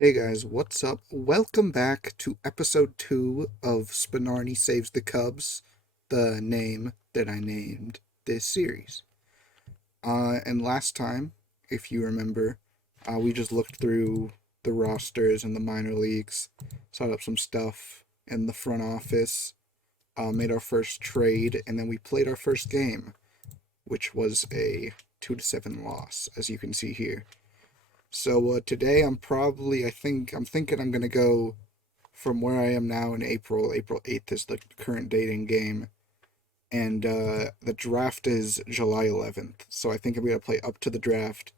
Hey guys, what's up? Welcome back to episode 2 of Spinarnie Saves the Cubs, the name that I named this series. And last time, if you remember, we just looked through the rosters in the minor leagues, set up some stuff in the front office, made our first trade, and then we played our first game, which was a 2-7 loss, as you can see here. So today I'm thinking I'm gonna go from where I am now in April. April 8th is the current date in game, and the draft is July 11th. So I think I'm gonna play up to the draft,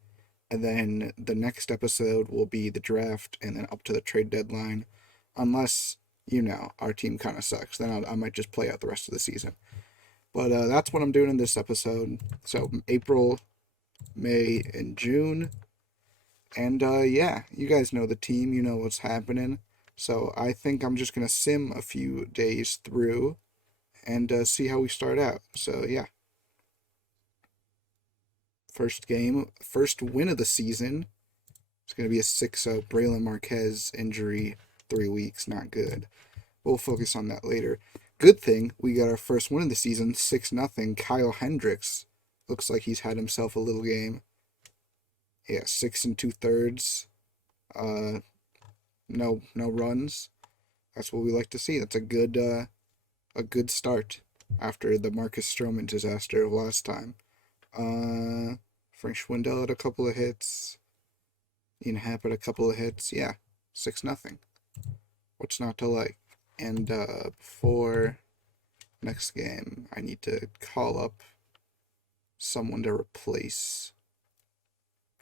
and then the next episode will be the draft, and then up to the trade deadline, unless our team kind of sucks. Then I might just play out the rest of the season. But that's what I'm doing in this episode. So April, May, and June. And yeah, you guys know the team, you know what's happening. So I think I'm just gonna sim a few days through and see how we start out. So yeah, first game, first win of the season. It's gonna be a 6-0 Braylon Marquez injury, 3 weeks, not good. We'll focus on that later. Good thing we got our first win of the season, 6-0. Kyle Hendricks looks like he's had himself a little game. Yeah, 6 2/3. Uh, no runs. That's what we like to see. That's a good start after the Marcus Stroman disaster of last time. Frank Schwindel had a couple of hits. Ian Happ had a couple of hits. Yeah, 6-0. What's not to like? And before next game, I need to call up someone to replace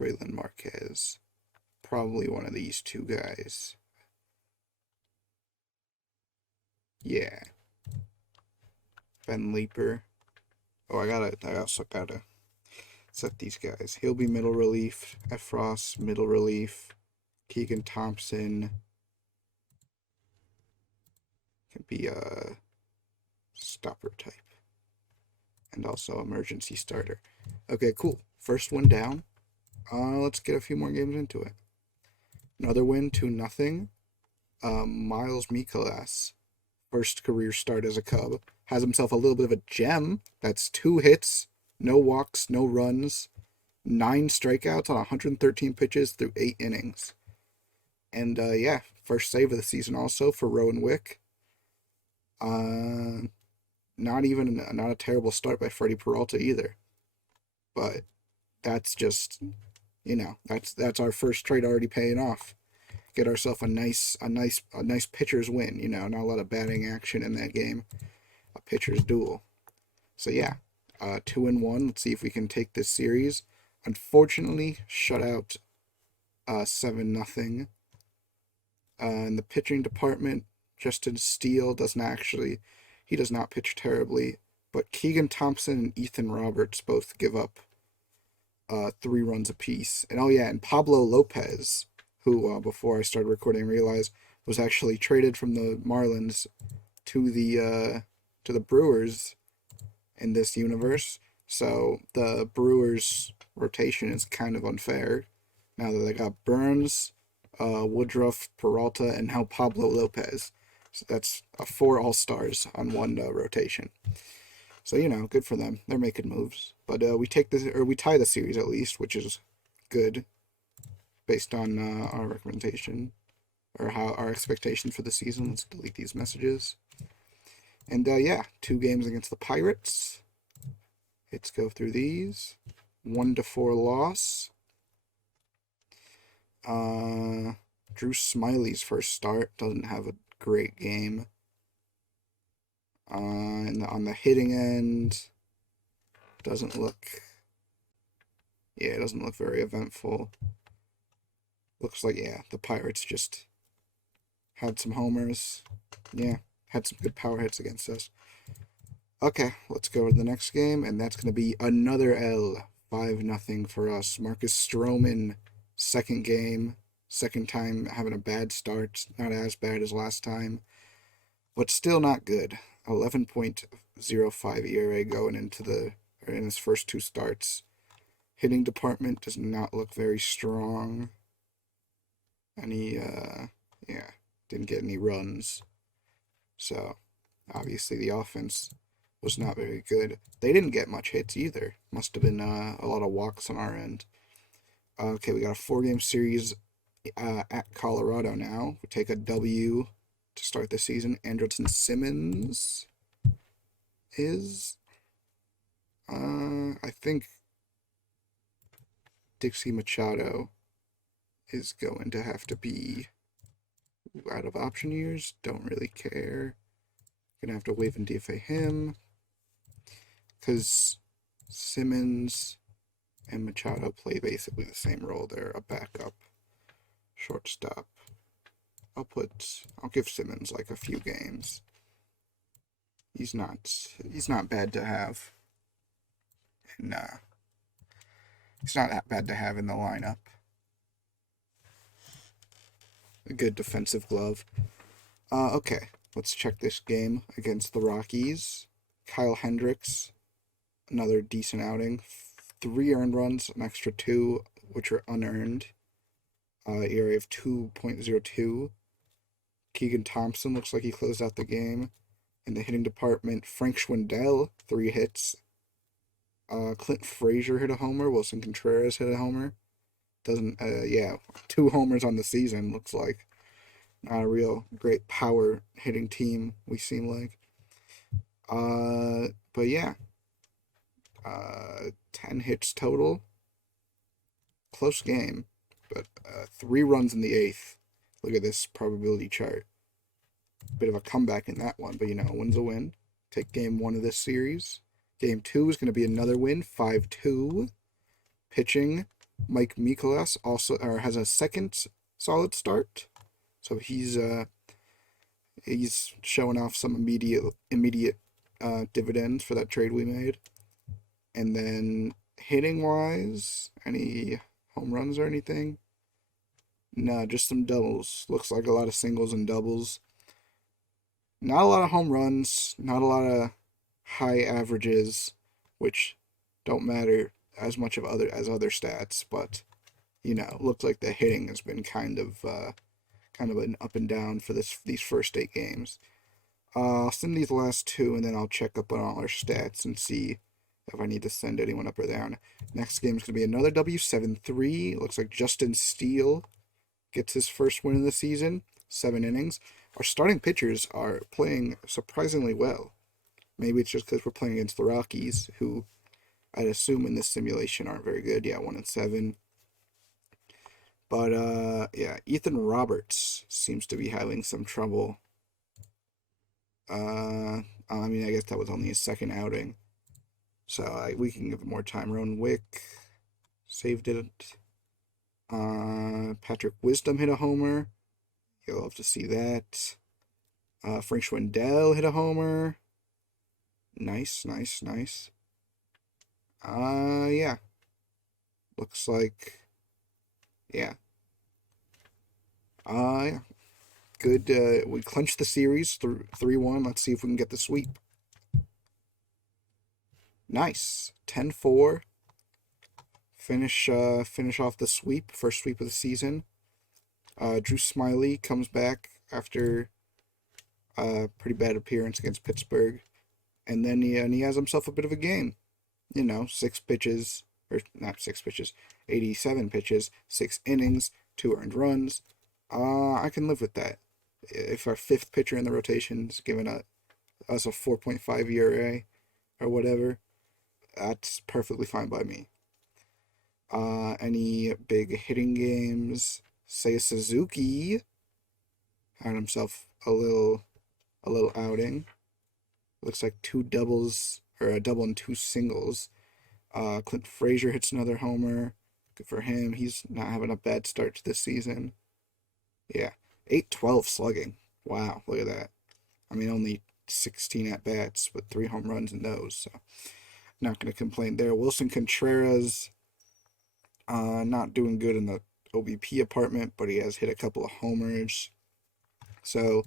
Braylon Marquez. Probably one of these two guys. Yeah, Ben Leeper. Oh, I also gotta set these guys. He'll be middle relief. F. Ross, middle relief. Keegan Thompson can be a stopper type. And also emergency starter. Okay, cool. First one down. Let's get a few more games into it. Another win, 2-0. Miles Mikolas, first career start as a Cub, has himself a little bit of a gem. That's 2 hits, no walks, no runs, 9 strikeouts on 113 pitches through 8 innings. And yeah, first save of the season also for Rowan Wick. Uh, not a terrible start by Freddie Peralta either. But that's just that's our first trade already paying off. Get ourselves a nice pitcher's win. Not a lot of batting action in that game. A pitcher's duel. So yeah, 2-1. Let's see if we can take this series. Unfortunately, shut out 7-0. In the pitching department, Justin Steele he does not pitch terribly, but Keegan Thompson and Ethan Roberts both give up 3 runs apiece. And oh yeah, and Pablo Lopez, who before I started recording realized was actually traded from the Marlins to the Brewers in this universe. So the Brewers rotation is kind of unfair now that they got Burns, Woodruff, Peralta, and now Pablo Lopez. So that's 4 all-stars on one rotation. So good for them. They're making moves. But we tie the series at least, which is good based on our recommendation or how our expectation for the season. Let's delete these messages. And yeah, 2 games against the Pirates. Let's go through these. 1-4 loss. Drew Smiley's first start doesn't have a great game. And on the hitting end, doesn't look very eventful. Looks like, yeah, the Pirates just had some homers. Yeah, had some good power hits against us. Okay, let's go to the next game, and that's going to be another L. 5-0 for us. Marcus Stroman, second game, second time having a bad start. Not as bad as last time, but still not good. 11.05 ERA going in his first 2 starts. Hitting department does not look very strong. And he, didn't get any runs. So, obviously, the offense was not very good. They didn't get much hits either. Must have been a lot of walks on our end. Okay, we got a 4-game series at Colorado now. We take a W to start the season. Andrelton Simmons is, I think Dixie Machado is going to have to be out of option years. Don't really care. Gonna have to waive and DFA him because Simmons and Machado play basically the same role. They're a backup shortstop. I'll give Simmons like a few games. He's not bad to have. And he's not that bad to have in the lineup. A good defensive glove. Okay, let's check this game against the Rockies. Kyle Hendricks, another decent outing. 3 earned runs, an extra 2, which are unearned. ERA of 2.02. Keegan Thompson looks like he closed out the game. In the hitting department, Frank Schwindel, 3 hits. Clint Fraser hit a homer. Wilson Contreras hit a homer. 2 homers on the season, looks like. Not a real great power hitting team, we seem like. But yeah. 10 hits total. Close game, but 3 runs in the 8th. Look at this probability chart. Bit of a comeback in that one, but a win's a win. Take game 1 of this series. Game 2 is going to be another win, 5-2. Pitching, Mike Mikolas has a second solid start, so he's showing off some immediate dividends for that trade we made. And then hitting wise, any home runs or anything? No, just some doubles. Looks like a lot of singles and doubles. Not a lot of home runs, not a lot of high averages, which don't matter as much as other stats, but looks like the hitting has been kind of an up and down for these first 8 games. I'll send these last 2, and then I'll check up on all our stats and see if I need to send anyone up or down. Next game is going to be another W, 7-3. Looks like Justin Steele gets his first win of the season, 7 innings. Our starting pitchers are playing surprisingly well. Maybe it's just because we're playing against the Rockies, who I'd assume in this simulation aren't very good. Yeah, 1-7. But, Ethan Roberts seems to be having some trouble. I guess that was only his second outing. So we can give him more time. Rowan Wick saved it. Patrick Wisdom hit a homer. You'll love to see that. Frank Schwindel hit a homer. Nice. Yeah. Looks like, yeah. Good. We clinched the series 3-1. Let's see if we can get the sweep. Nice. 10-4. Finish off the sweep. First sweep of the season. Drew Smiley comes back after a pretty bad appearance against Pittsburgh. And then he has himself a bit of a game. 6 pitches, or not 6 pitches, 87 pitches, 6 innings, 2 earned runs. I can live with that. If our 5th pitcher in the rotation is giving us a 4.5 ERA or whatever, that's perfectly fine by me. Any big hitting games? Seiya Suzuki had himself a little outing. Looks like 2 doubles, or a double and 2 singles. Clint Fraser hits another homer. Good for him. He's not having a bad start to this season. Yeah, 8-12 slugging. Wow, look at that. Only 16 at-bats, but 3 home runs in those, so not going to complain there. Wilson Contreras, not doing good in the OBP apartment, but he has hit a couple of homers. So,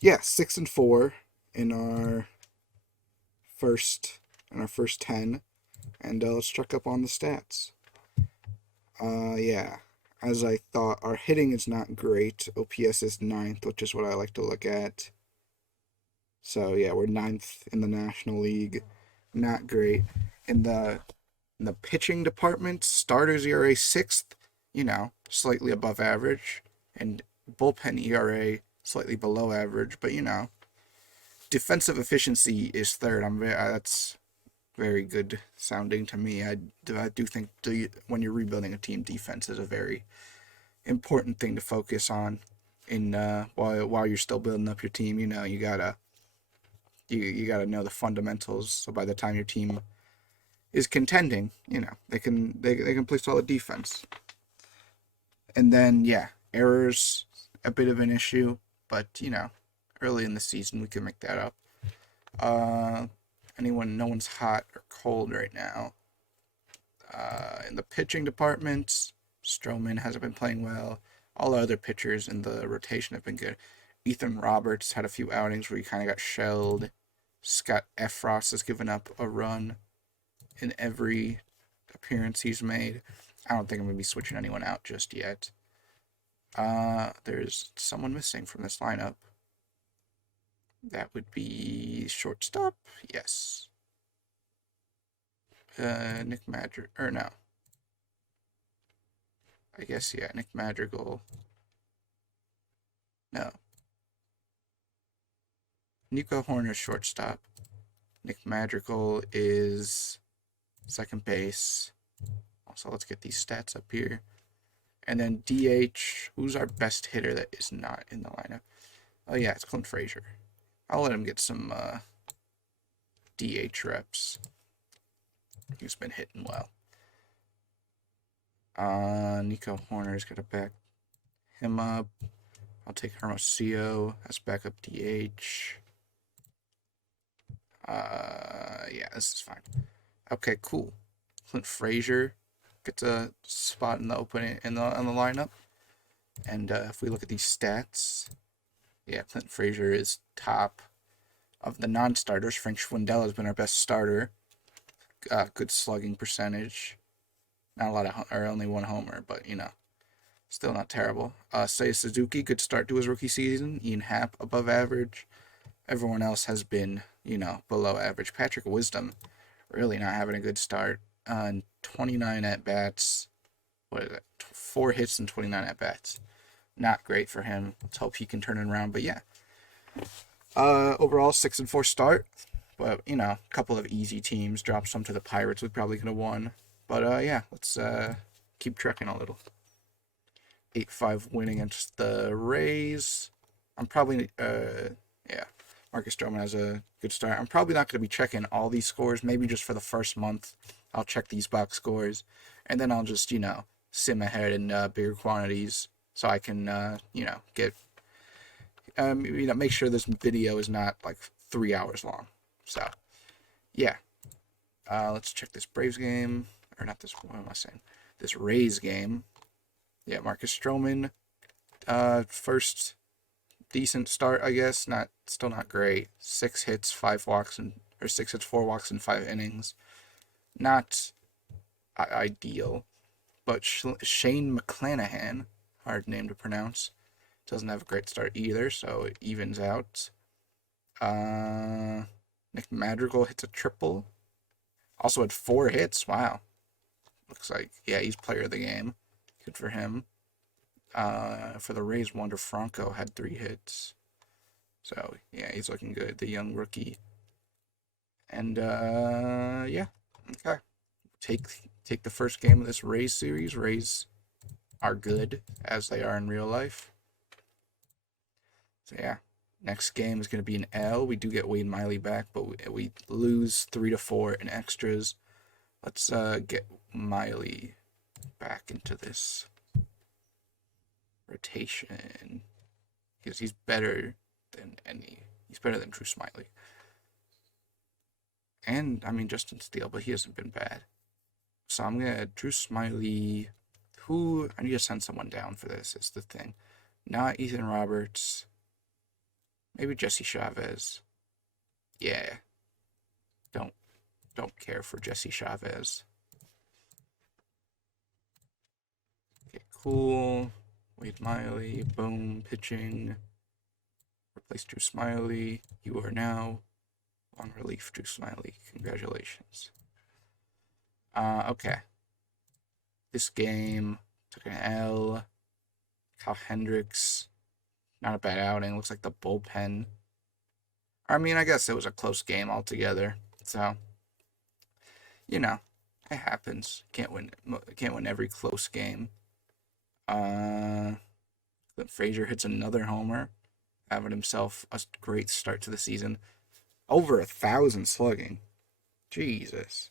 yeah, 6-4 in our first 10, and let's check up on the stats. as I thought. Our hitting is not great. OPS is ninth, which is what I like to look at. So yeah, we're ninth in the National League. Not great. In the pitching department, starters ERA sixth, slightly above average, and bullpen ERA slightly below average, but defensive efficiency is third. That's very good sounding to me. I do think when you're rebuilding a team, defense is a very important thing to focus on. In while you're still building up your team, you gotta know the fundamentals. So by the time your team is contending, they can play solid defense. And then errors a bit of an issue, but early in the season we can make that up. No one's hot or cold right now. In the pitching department, Stroman hasn't been playing well. All the other pitchers in the rotation have been good. Ethan Roberts had a few outings where he kind of got shelled. Scott Efros has given up a run in every appearance he's made. I don't think I'm going to be switching anyone out just yet. There's someone missing from this lineup. That would be shortstop. Yes. Nick Madrigal, or no. I guess, Nick Madrigal. No. Nico Horner's shortstop. Nick Madrigal is second base. Also, let's get these stats up here. And then DH, who's our best hitter that is not in the lineup? Oh yeah, it's Clint Fraser. I'll let him get some DH reps. He's been hitting well. Nico Horner's got to back him up. I'll take Hermosillo as backup DH. This is fine. Okay, cool. Clint Fraser gets a spot in the opening on the lineup. And if we look at these stats, Clint Fraser is top of the non-starters. Frank Schwindel has been our best starter. Good slugging percentage. Not a lot of, or only one homer, but still not terrible. Seiya Suzuki, good start to his rookie season. Ian Happ, above average. Everyone else has been, below average. Patrick Wisdom, really not having a good start. 29 at-bats. What is it? 4 hits and 29 at-bats. Not great for him. Let's hope he can turn it around. But overall 6-4 start. But, a couple of easy teams. Drop some to the Pirates. We probably could have won. But, let's keep trekking a little. 8-5 win against the Rays. I'm probably, Marcus Stroman has a good start. I'm probably not going to be checking all these scores. Maybe just for the first month, I'll check these box scores. And then I'll just, sim ahead in bigger quantities so I can, get, make sure this video is not like 3 hours long. So, let's check this Braves game. Or not this, what am I saying? This Rays game. Marcus Stroman, first decent start, I guess. Still not great. 6 hits, 4 walks in 5 innings. Not ideal. But Shane McClanahan, hard name to pronounce, doesn't have a great start either, so it evens out. Nick Madrigal hits a triple. Also had 4 hits. Wow. Looks like, he's player of the game. Good for him. For the Rays, Wander Franco had 3 hits. So, he's looking good, the young rookie. And, okay. Take the first game of this Rays series. Rays are good, as they are in real life. So, next game is going to be an L. We do get Wade Miley back, but we lose 3-4 in extras. Let's get Miley back into this rotation because he's better than Drew Smyly. And Justin Steele, but he hasn't been bad. So I'm gonna Drew Smyly. I need to send someone down for this. Is the thing, not Ethan Roberts. Maybe Jesse Chavez. Don't care for Jesse Chavez. Okay, Cool. Wade Miley, boom, pitching. Replace Drew Smiley. You are now on relief, Drew Smiley. Congratulations. Okay. This game took an L. Kyle Hendricks, not a bad outing. Looks like the bullpen. I mean, I guess it was a close game altogether. So, you know, it happens. Can't win every close game. Clint Fraser hits another homer, having himself a great start to the season. Over 1,000 slugging. Jesus.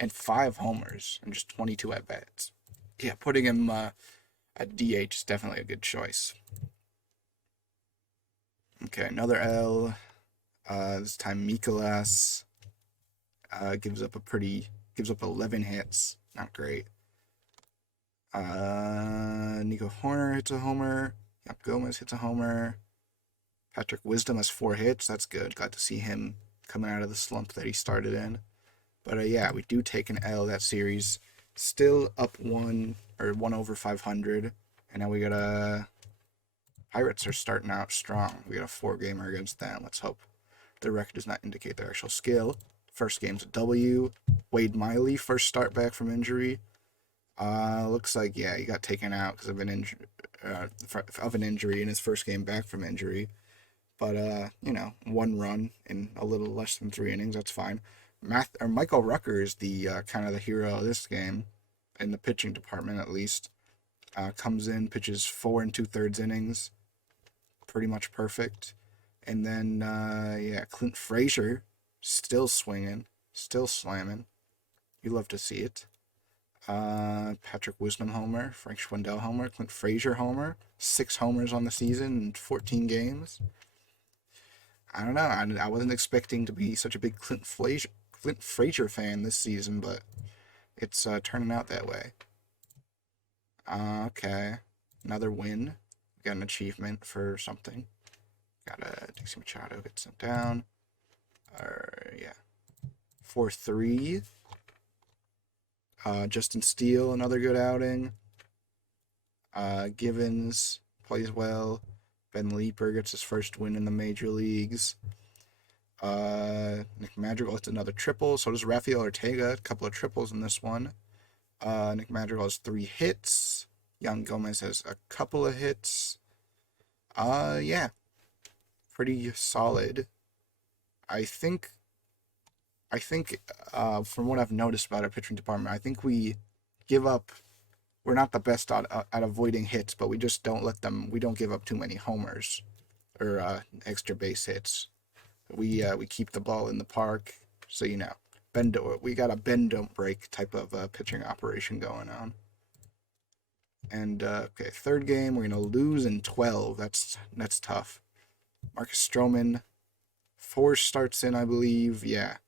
And 5 homers and just 22 at bats. Yeah, putting him at DH is definitely a good choice. Okay, another L. This time Mikolas gives up 11 hits. Not great. Nico Horner hits a homer. Yep, Gomez hits a homer. Patrick Wisdom has 4 hits. That's good. Glad to see him coming out of the slump that he started in. But yeah, we do take an L that series. Still up 1 over 500. And now we got Pirates are starting out strong. We got a 4-gamer against them. Let's hope the record does not indicate their actual skill. First game's a W. Wade Miley, first start back from injury. Looks like, yeah, he got taken out because of an injury in his first game back from injury. But, 1 run in a little less than 3 innings, that's fine. Michael Rucker is the kind of the hero of this game, in the pitching department at least. Comes in, pitches 4 2/3 innings, pretty much perfect. And then, Clint Fraser, still swinging, still slamming. You love to see it. Patrick Wisdom homer, Frank Schwindel homer, Clint Fraser homer, 6 homers on the season in 14 games. I don't know. I wasn't expecting to be such a big Clint Fraser fan this season, but it's turning out that way. Okay. Another win. We got an achievement for something. Got a Dixie Machado get sent down. 4-3. Justin Steele, another good outing. Givens plays well. Ben Leeper gets his first win in the major leagues. Nick Madrigal hits another triple. So does Raphael Ortega. A couple of triples in this one. Nick Madrigal has 3 hits. Young Gomez has a couple of hits. Pretty solid. I think from what I've noticed about our pitching department, I think we give up. We're not the best at avoiding hits, but we just don't let them. We don't give up too many homers or extra base hits. We keep the ball in the park, so we got a bend don't break type of pitching operation going on. And third game we're gonna lose in 12. That's tough. Marcus Stroman, 4 starts in, I believe. Yeah,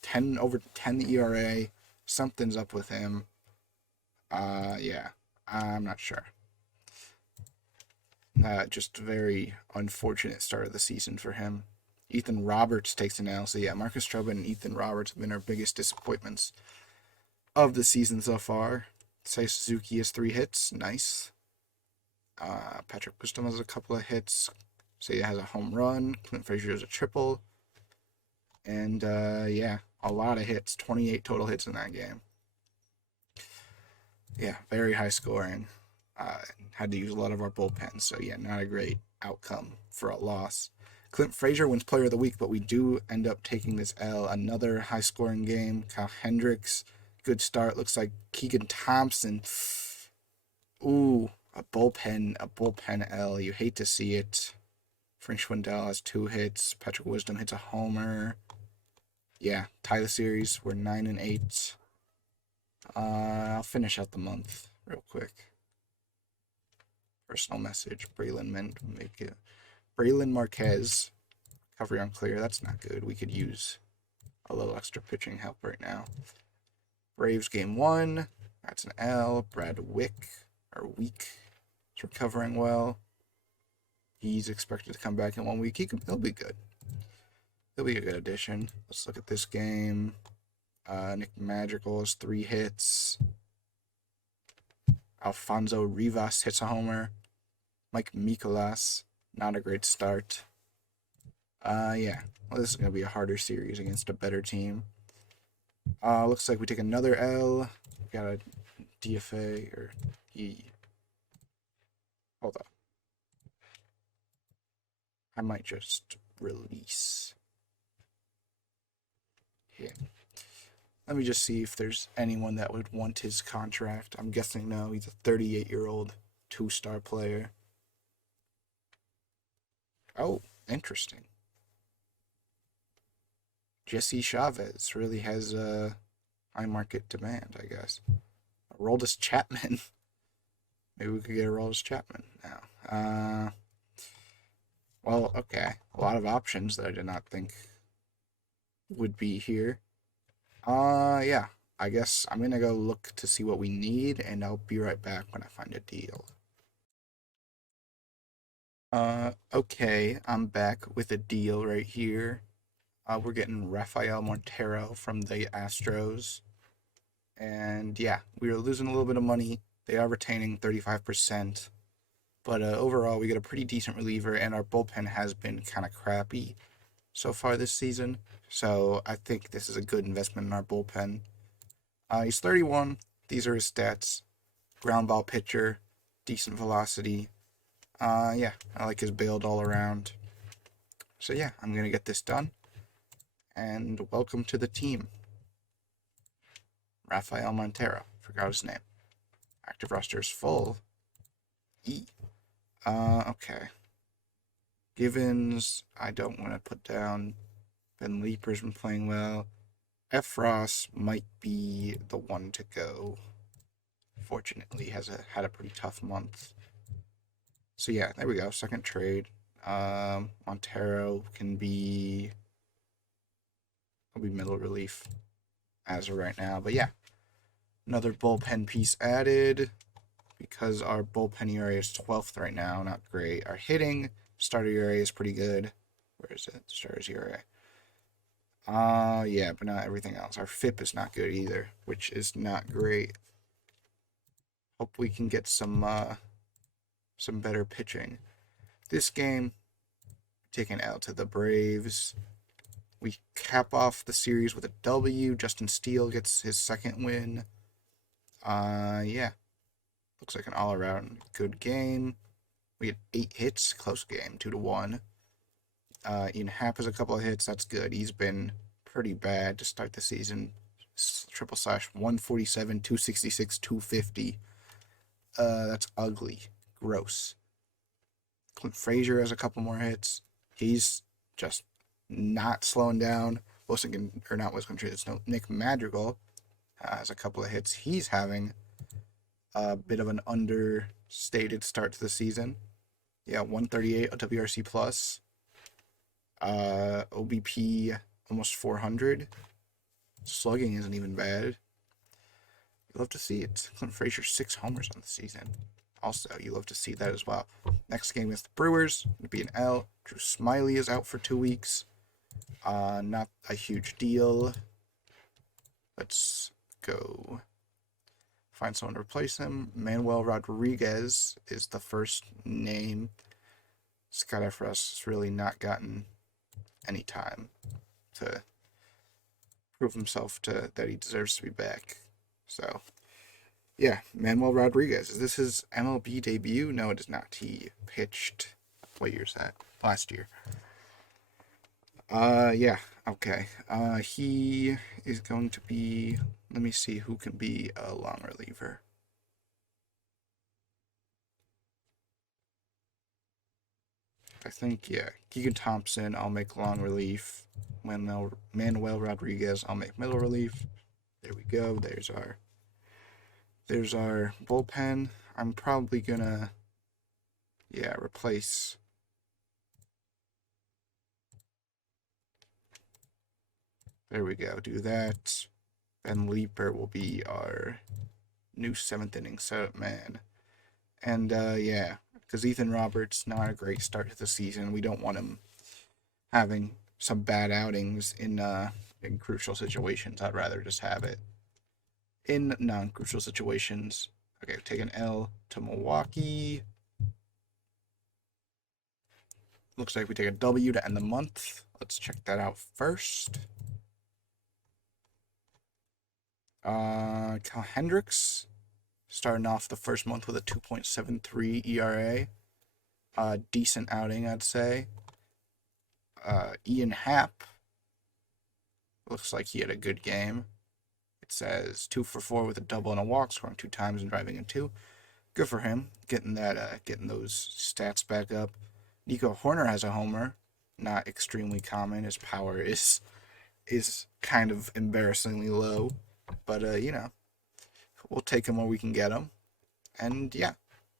10 over 10 ERA. Something's up with him. I'm not sure. Just a very unfortunate start of the season for him. Ethan Roberts takes an L. So yeah, Marcus Stroman and Ethan Roberts have been our biggest disappointments of the season so far. Seiya Suzuki has 3 hits. Nice. Patrick Wisdom has a couple of hits. Seiya has a home run. Clint Fraser has a triple. And a lot of hits. 28 total hits in that game. Yeah, very high scoring. Had to use a lot of our bullpen. So yeah, not a great outcome for a loss. Clint Fraser wins Player of the Week, but we do end up taking this L. Another high-scoring game. Kyle Hendricks, good start. Looks like Keegan Thompson. Ooh, a bullpen L. You hate to see it. Frank Schwindel has 2 hits. Patrick Wisdom hits a homer. Yeah, tie the series. We're 9-8. I'll finish out the month real quick. Personal message. Braylon Marquez. Recovery unclear. That's not good. We could use a little extra pitching help right now. Braves game 1. That's an L. Brad Wick is recovering well. He's expected to come back in 1 week. He'll be good. He'll be a good addition. Let's look at this game. Nick Madrigal has 3 hits. Alfonso Rivas hits a homer. Mike Mikolas, not a great start. Yeah. Well, this is going to be a harder series against a better team. Looks like we take another L. We got a DFA, or E. Hold up. I might just release him. Let me just see if there's anyone that would want his contract. I'm guessing no. He's a 38-year-old 2-star player. Oh, interesting. Jesse Chavez really has a high market demand, I guess. Aroldis Chapman. Maybe we could get Aroldis Chapman now. Well, okay. A lot of options that I did not think would be here. Yeah. I guess I'm gonna go look to see what we need, and I'll be right back when I find a deal. Okay, I'm back with a deal right here. We're getting Raphael Montero from the Astros. And yeah, we are losing a little bit of money. They are retaining 35%. But overall, we get a pretty decent reliever, and our bullpen has been kind of crappy so far this season. So I think this is a good investment in our bullpen. He's 31. These are his stats. Ground ball pitcher, decent velocity. Yeah, I like his build all around. So yeah, I'm going to get this done. And welcome to the team. Raphael Montero. Forgot his name. Active roster is full. E. Okay. Givens, I don't want to put down. Ben Leaper's been playing well. F. Ross might be the one to go. Fortunately, had a pretty tough month. So yeah, there we go. Second trade. Montero will be middle relief as of right now. But yeah, another bullpen piece added because our bullpen ERA is 12th right now. Not great. Our hitting starter ERA is pretty good. Where is it? Starters ERA. Yeah, but not everything else. Our FIP is not good either, which is not great. Hope we can get some better pitching. This game, taking L to the Braves. We cap off the series with a W. Justin Steele gets his second win. Yeah. Looks like an all-around good game. We had 8 hits. Close game, 2-1. Ian Happ has a couple of hits. That's good. He's been pretty bad to start the season. Triple slash 147, 266, 250. That's ugly. Gross. Clint Fraser has a couple more hits. He's just not slowing down. Nick Madrigal has a couple of hits. He's having a bit of an understated start to the season. Yeah, 138 WRC plus. OBP almost 400. Slugging isn't even bad. You love to see it. Clint Frazier 6 homers on the season. Also, you love to see that as well. Next game is the Brewers. It'll be an L. Drew Smiley is out for 2 weeks. Not a huge deal. Let's go find someone to replace him. Manuel Rodriguez is the first name. Scott Efros has really not gotten any time to prove himself that he deserves to be back. So, yeah, Manuel Rodriguez. Is this his MLB debut? No, it is not. He pitched, what year is that? Last year. Yeah, okay. He is going to be, let me see who can be a long reliever. I think, yeah, Keegan Thompson, I'll make long relief. Manuel Rodriguez, I'll make middle relief. There we go. There's our bullpen. I'm probably gonna, yeah, replace. There we go. Do that. Ben Leaper will be our new 7th inning setup man. And yeah, because Ethan Roberts, not a great start to the season. We don't want him having some bad outings in crucial situations. I'd rather just have it in non-crucial situations. Okay, take an L to Milwaukee. Looks like we take a W to end the month. Let's check that out first. Cal Hendricks starting off the first month with a 2.73 ERA. Decent outing, I'd say. Ian Happ looks like he had a good game. It says 2 for 4 with a double and a walk, scoring 2 times and driving in 2. Good for him, getting those stats back up. Nico Horner has a homer, not extremely common. His power is kind of embarrassingly low, but we'll take him where we can get him. And yeah,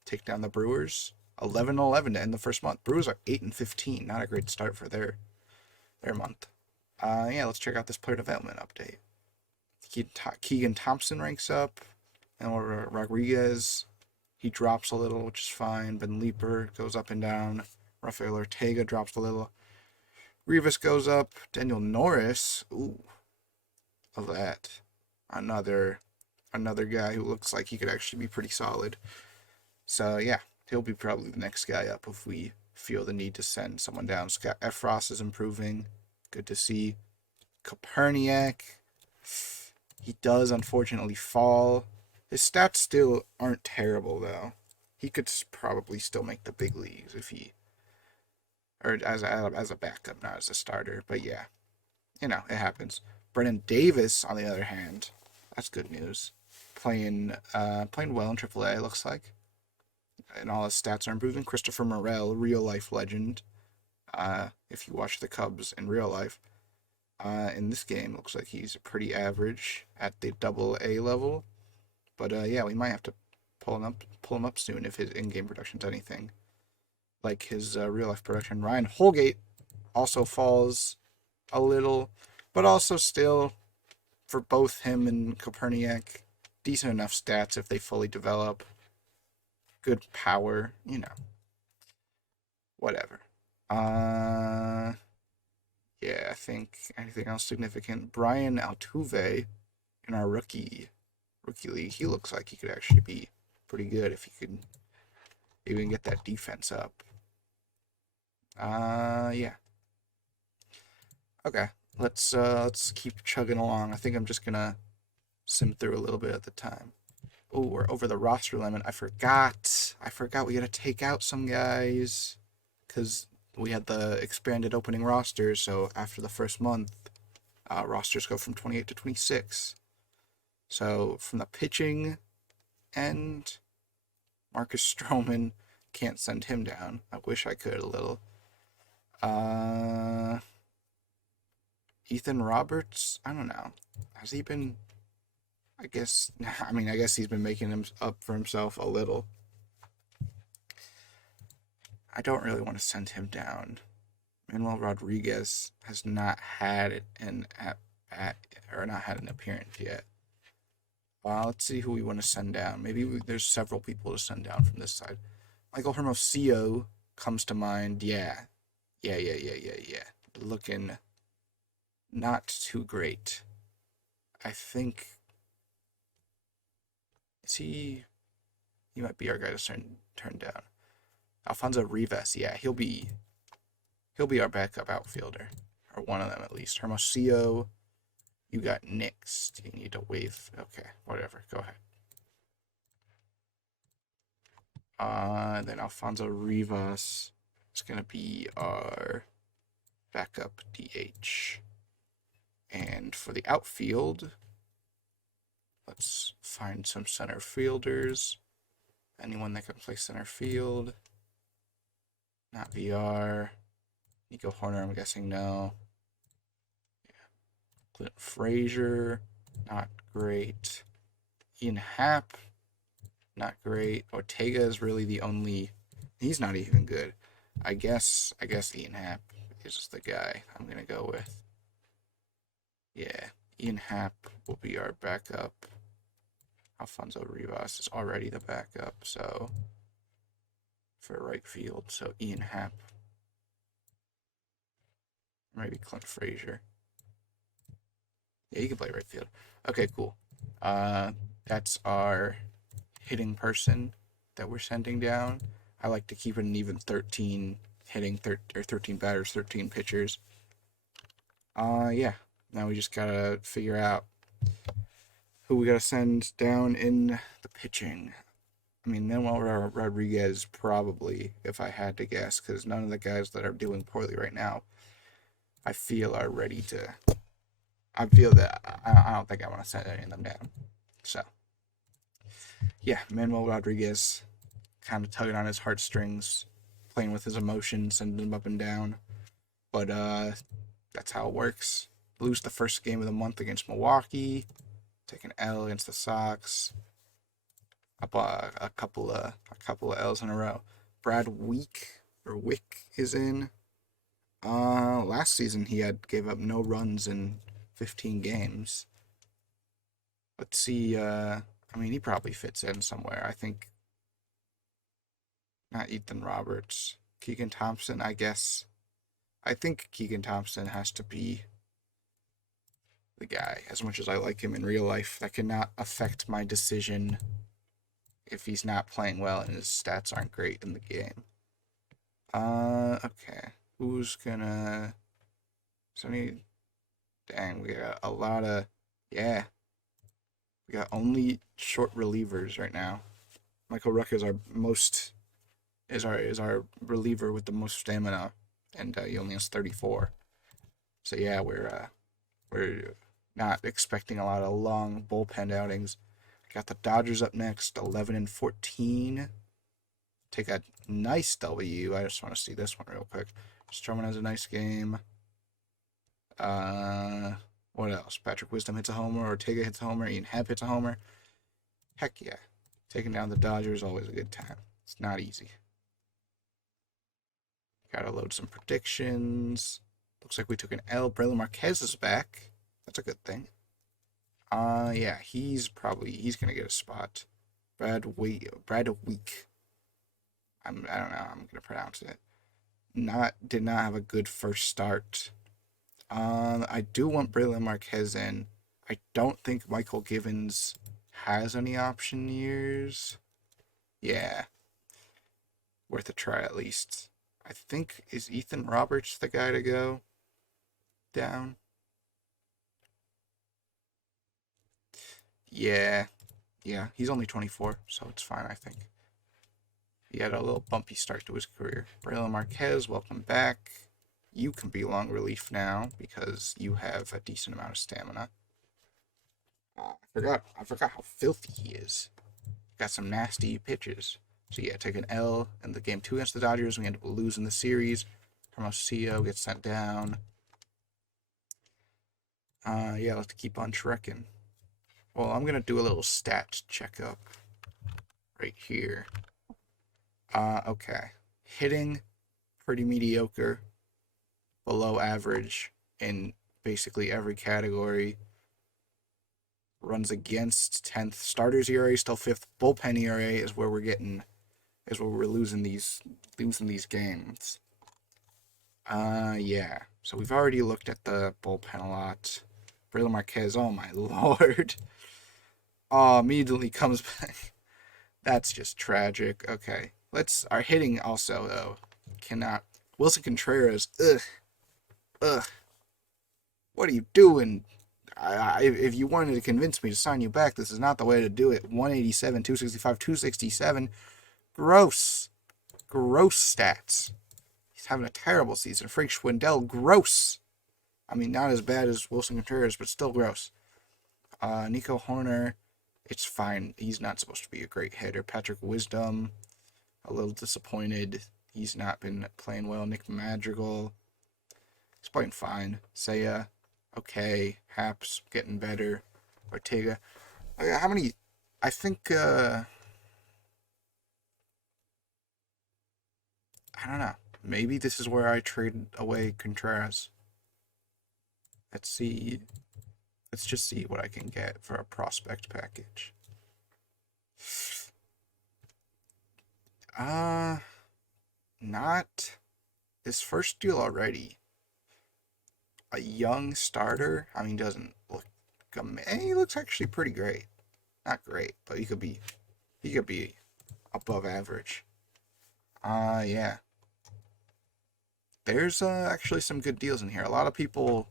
take down the Brewers 11-11 to end the first month. Brewers are 8-15, not a great start for their month. Let's check out this player development update. Keegan Thompson ranks up, and Rodriguez, he drops a little, which is fine. Ben Leeper goes up and down. Raphael Ortega drops a little. Rivas goes up. Daniel Norris, ooh, of that. Another guy who looks like he could actually be pretty solid. So yeah, he'll be probably the next guy up if we feel the need to send someone down. Scott Efros is improving. Good to see. Koperniak, he does unfortunately fall. His stats still aren't terrible though. He could probably still make the big leagues if he, or as a backup, not as a starter. But yeah, it happens. Brennan Davis, on the other hand, that's good news. Playing well in AAA, looks like, and all his stats are improving. Christopher Morel, real life legend. If you watch the Cubs in real life, in this game, looks like he's pretty average at the AA level. But we might have to pull him up soon if his in-game production's anything like his real life production. Ryan Holgate also falls a little, but also still, for both him and Koperniak, decent enough stats if they fully develop. Good power, whatever. I think anything else significant? Brian Altuve in our rookie league, he looks like he could actually be pretty good if he could even get that defense up. Okay, let's keep chugging along. I think I'm just gonna sim through a little bit at the time. Oh, we're over the roster limit. I forgot we gotta take out some guys because we had the expanded opening roster. So after the first month, rosters go from 28 to 26. So from the pitching end, Marcus Stroman, can't send him down. I wish I could a little. Ethan Roberts, I don't know. Has he been? I guess he's been making him up for himself a little. I don't really want to send him down. Manuel Rodriguez has not had an appearance yet. Let's see who we want to send down. Maybe there's several people to send down from this side. Michael Hermosillo comes to mind. Yeah. Looking not too great. I think, he might be our guy to turn down. Alfonso Rivas, yeah, he'll be our backup outfielder, or one of them at least. Hermosillo, you got next. You need to wave. Okay, whatever. Go ahead. Then Alfonso Rivas is gonna be our backup DH. And for the outfield, let's find some center fielders. Anyone that can play center field. Not VR. Nico Horner, I'm guessing no. Yeah. Clint Fraser, not great. Ian Happ, not great. Ortega is really the only. He's not even good. I guess Ian Happ is the guy I'm gonna go with. Yeah, Ian Happ will be our backup. Alfonso Rivas is already the backup, so for right field. So Ian Happ, maybe Clint Fraser. Yeah, he can play right field. Okay, cool. That's our hitting person that we're sending down. I like to keep it an even 13 hitting, 13 batters, 13 pitchers. Yeah. Now we just gotta figure out who we gotta send down in the pitching. I mean, Manuel Rodriguez probably, if I had to guess, because none of the guys that are doing poorly right now, I feel are ready to. I feel that I don't think I want to send any of them down. So, yeah, Manuel Rodriguez kind of tugging on his heartstrings, playing with his emotions, sending them up and down. But that's how it works. Lose the first game of the month against Milwaukee, take an L against the Sox. Up a couple of L's in a row. Brad Wick is in. Last season he gave up no runs in 15 games. Let's see. I mean, he probably fits in somewhere. I think not Ethan Roberts, Keegan Thompson. I guess. I think Keegan Thompson has to be the guy. As much as I like him in real life, that cannot affect my decision if he's not playing well and his stats aren't great in the game. Okay. Who's gonna... Dang, we got a lot of... Yeah. We got only short relievers right now. Michael Ruck is our reliever with the most stamina, and he only has 34. So yeah, we're not expecting a lot of long bullpen outings. Got the Dodgers up next, 11-14. Take a nice W. I just want to see this one real quick. Stroman has a nice game. What else? Patrick Wisdom hits a homer. Ortega hits a homer. Ian Happ hits a homer. Heck yeah. Taking down the Dodgers, always a good time. It's not easy. Gotta load some predictions. Looks like we took an L. Braylon Marquez is back. That's a good thing. Yeah, he's gonna get a spot. Brad Week. I don't know how I'm gonna pronounce it. Did not have a good first start. I do want Braylon Marquez in. I don't think Michael Givens has any option years. Yeah. Worth a try at least. I think, is Ethan Roberts the guy to go down? Yeah, he's only 24, so it's fine, I think. He had a little bumpy start to his career. Braylon Marquez, welcome back. You can be long relief now because you have a decent amount of stamina. I forgot how filthy he is. Got some nasty pitches. So yeah, take an L in the game 2 against the Dodgers. We end up losing the series. Hermosillo gets sent down. Yeah, let's keep on trekking. Well, I'm gonna do a little stat checkup right here. Okay. Hitting, pretty mediocre, below average in basically every category. Runs against 10th. Starters ERA still 5th. Bullpen ERA is where we're losing these games. Yeah. So we've already looked at the bullpen a lot. Braylon Marquez, oh my lord. Oh, immediately comes back. That's just tragic. Okay. Our hitting also, though, cannot. Wilson Contreras, ugh. What are you doing? If you wanted to convince me to sign you back, this is not the way to do it. 187, 265, 267. Gross stats. He's having a terrible season. Frank Schwindel, gross. I mean, not as bad as Wilson Contreras, but still gross. Nico Horner, it's fine. He's not supposed to be a great hitter. Patrick Wisdom, a little disappointed. He's not been playing well. Nick Madrigal, he's playing fine. Seiya, okay. Haps, getting better. Ortega. How many? I think, I don't know. Maybe this is where I trade away Contreras. Let's see. Let's just see what I can get for a prospect package. Not his first deal already. A young starter. I mean, doesn't look. He looks actually pretty great. Not great, but he could be He could be above average. Yeah. There's actually some good deals in here. A lot of people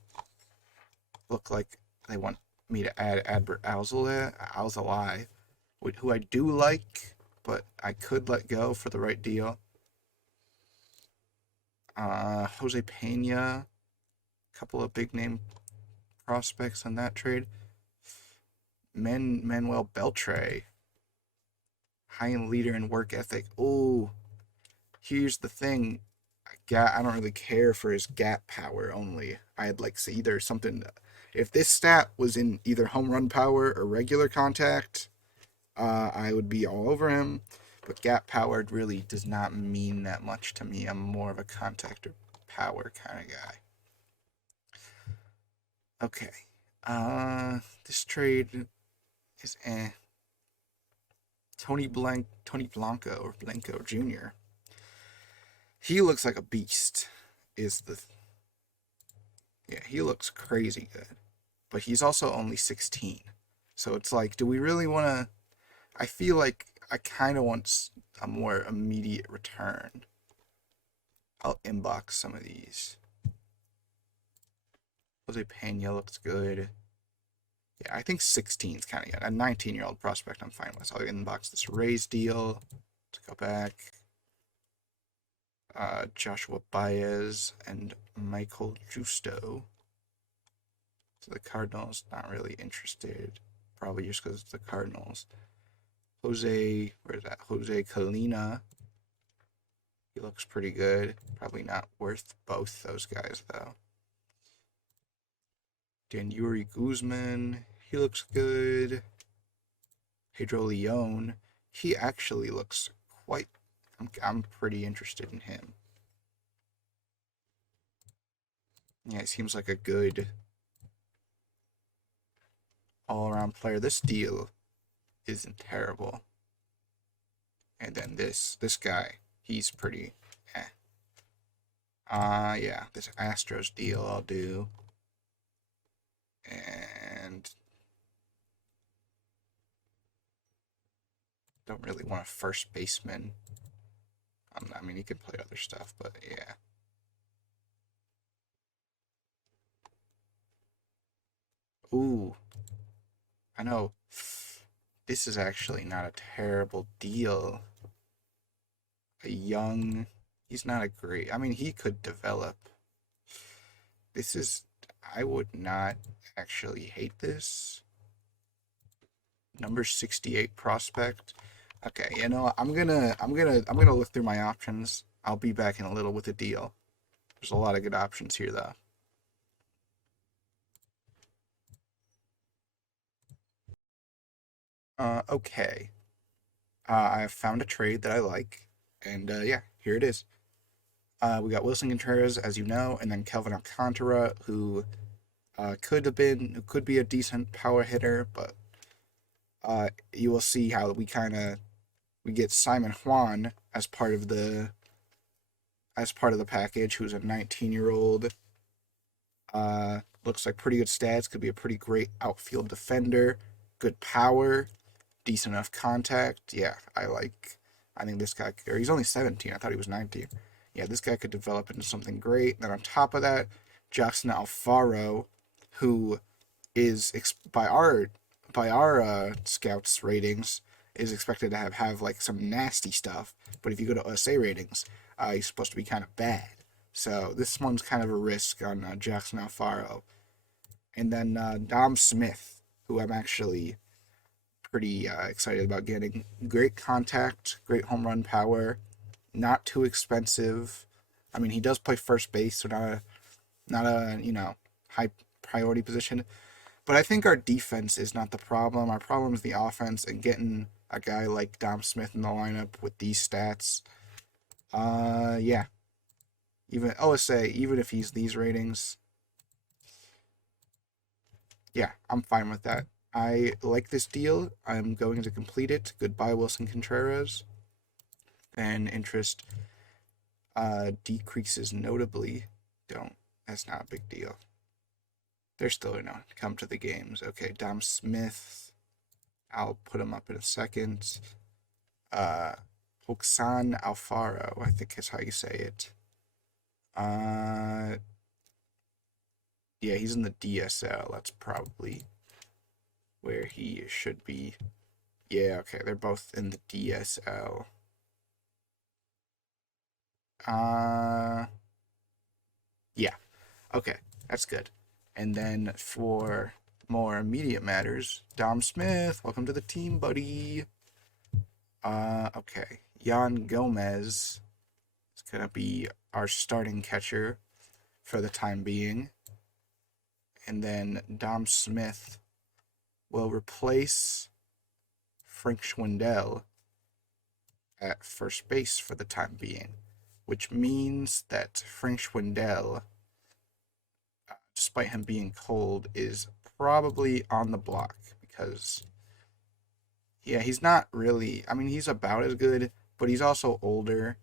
look like they want me to add Adbert Alzali, who I do like, but I could let go for the right deal. Jose Pena, a couple of big name prospects on that trade. Manuel Beltre, high-end leader in work ethic. Oh, here's the thing. I don't really care for his gap power only. I'd like to see either something. If this stat was in either home run power or regular contact, I would be all over him. But gap power really does not mean that much to me. I'm more of a contact or power kind of guy. Okay. This trade is Tony Blanco or Blanco Jr. He looks like a beast. Yeah, he looks crazy good. But he's also only 16. So it's like, do we really want to... I feel like I kind of want a more immediate return. I'll inbox some of these. Jose Pena looks good. Yeah, I think 16 is kind of good. A 19-year-old prospect I'm fine with. So I'll inbox this Rays deal. Let's go back. Joshua Baez and Michael Justo. So the Cardinals, not really interested. Probably just because it's the Cardinals. Jose Kalina. He looks pretty good. Probably not worth both those guys, though. Dan Yuri Guzman. He looks good. Pedro Leon. He actually looks quite... I'm pretty interested in him. Yeah, he seems like a good all-around player. This deal isn't terrible. And then this guy, he's pretty yeah, this Astros deal I'll do. And don't really want a first baseman. I mean, he could play other stuff, but yeah. Ooh. I know. This is actually not a terrible deal. A young... He's not a great... I mean, he could develop. This is... I would not actually hate this. Number 68 prospect. Okay, you know, I'm gonna look through my options. I'll be back in a little with a deal. There's a lot of good options here, though. Okay. I found a trade that I like, and yeah, here it is. We got Wilson Contreras, as you know, and then Kelvin Alcantara, who could be a decent power hitter, but you will see how we get Simon Juan as part of the package, who's a 19-year-old. Looks like pretty good stats, could be a pretty great outfield defender, good power, decent enough contact. Yeah, I think this guy, or he's only 17, I thought he was 19. Yeah, this guy could develop into something great. Then on top of that, Jackson Alfaro, who is by our scouts ratings is expected to have like some nasty stuff, but if you go to USA ratings, he's supposed to be kind of bad. So this one's kind of a risk on Jackson Alfaro. And then Dom Smith, who I'm actually pretty excited about getting. Great contact, great home run power, not too expensive. I mean, he does play first base, so not a high priority position. But I think our defense is not the problem. Our problem is the offense, and getting a guy like Dom Smith in the lineup with these stats. Yeah. Even OSA, even if he's these ratings, yeah, I'm fine with that. I like this deal. I'm going to complete it. Goodbye, Wilson Contreras. Fan interest decreases notably. That's not a big deal. They're still going to come to the games. Okay, Dom Smith. I'll put him up in a second. uh, Hoxan Alfaro, I think is how you say it. Uh, yeah, he's in the DSL. That's probably where he should be. Yeah, okay, they're both in the DSL. Yeah, okay, that's good. And then for more immediate matters, Dom Smith, welcome to the team, buddy. Okay, Jan Gomez is gonna be our starting catcher for the time being. And then Dom Smith will replace Frank Schwindel at first base for the time being, which means that Frank Schwindel, despite him being cold, is probably on the block because, yeah, he's not really, I mean, he's about as good, but he's also older.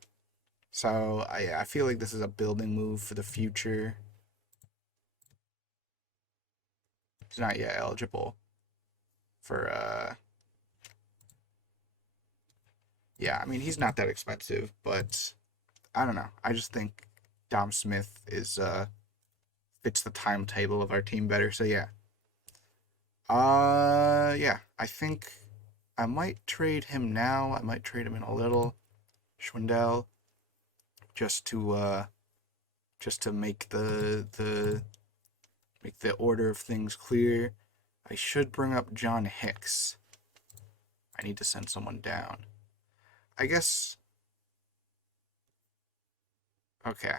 So I feel like this is a building move for the future. He's not yet eligible for, yeah, I mean, he's not that expensive, but I don't know. I just think Dom Smith is, fits the timetable of our team better. So yeah. Yeah, I think I might trade him now. I might trade him in a little. Schwindel, just to make the order of things clear. I should bring up John Hicks. I need to send someone down. I guess. Okay.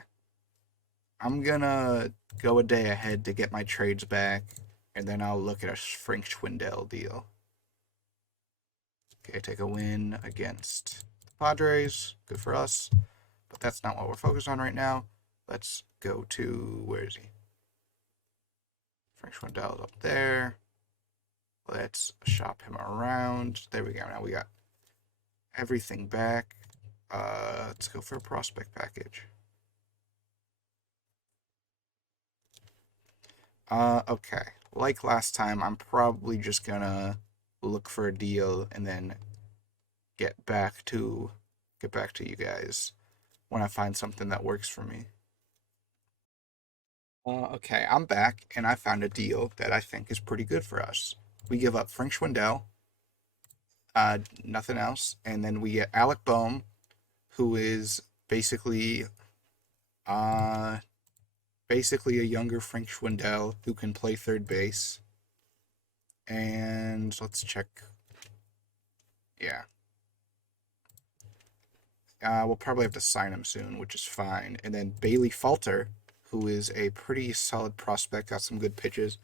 I'm gonna go a day ahead to get my trades back, and then I'll look at a Frank Schwindel deal. Okay, take a win against the Padres. Good for us. But that's not what we're focused on right now. Let's go to, where is he? Frank Schwindel is up there. Let's shop him around. There we go. Now we got everything back. Let's go for a prospect package. Okay. Like last time, I'm probably just gonna look for a deal and then get back to you guys when I find something that works for me. Okay, I'm back and I found a deal that I think is pretty good for us. We give up Frank Schwindel, nothing else, and then we get Alec Bohm, who is uh, basically a younger Frank Schwindel who can play third base. And let's check. Yeah. We'll probably have to sign him soon, which is fine. And then Bailey Falter, who is a pretty solid prospect, got some good pitches.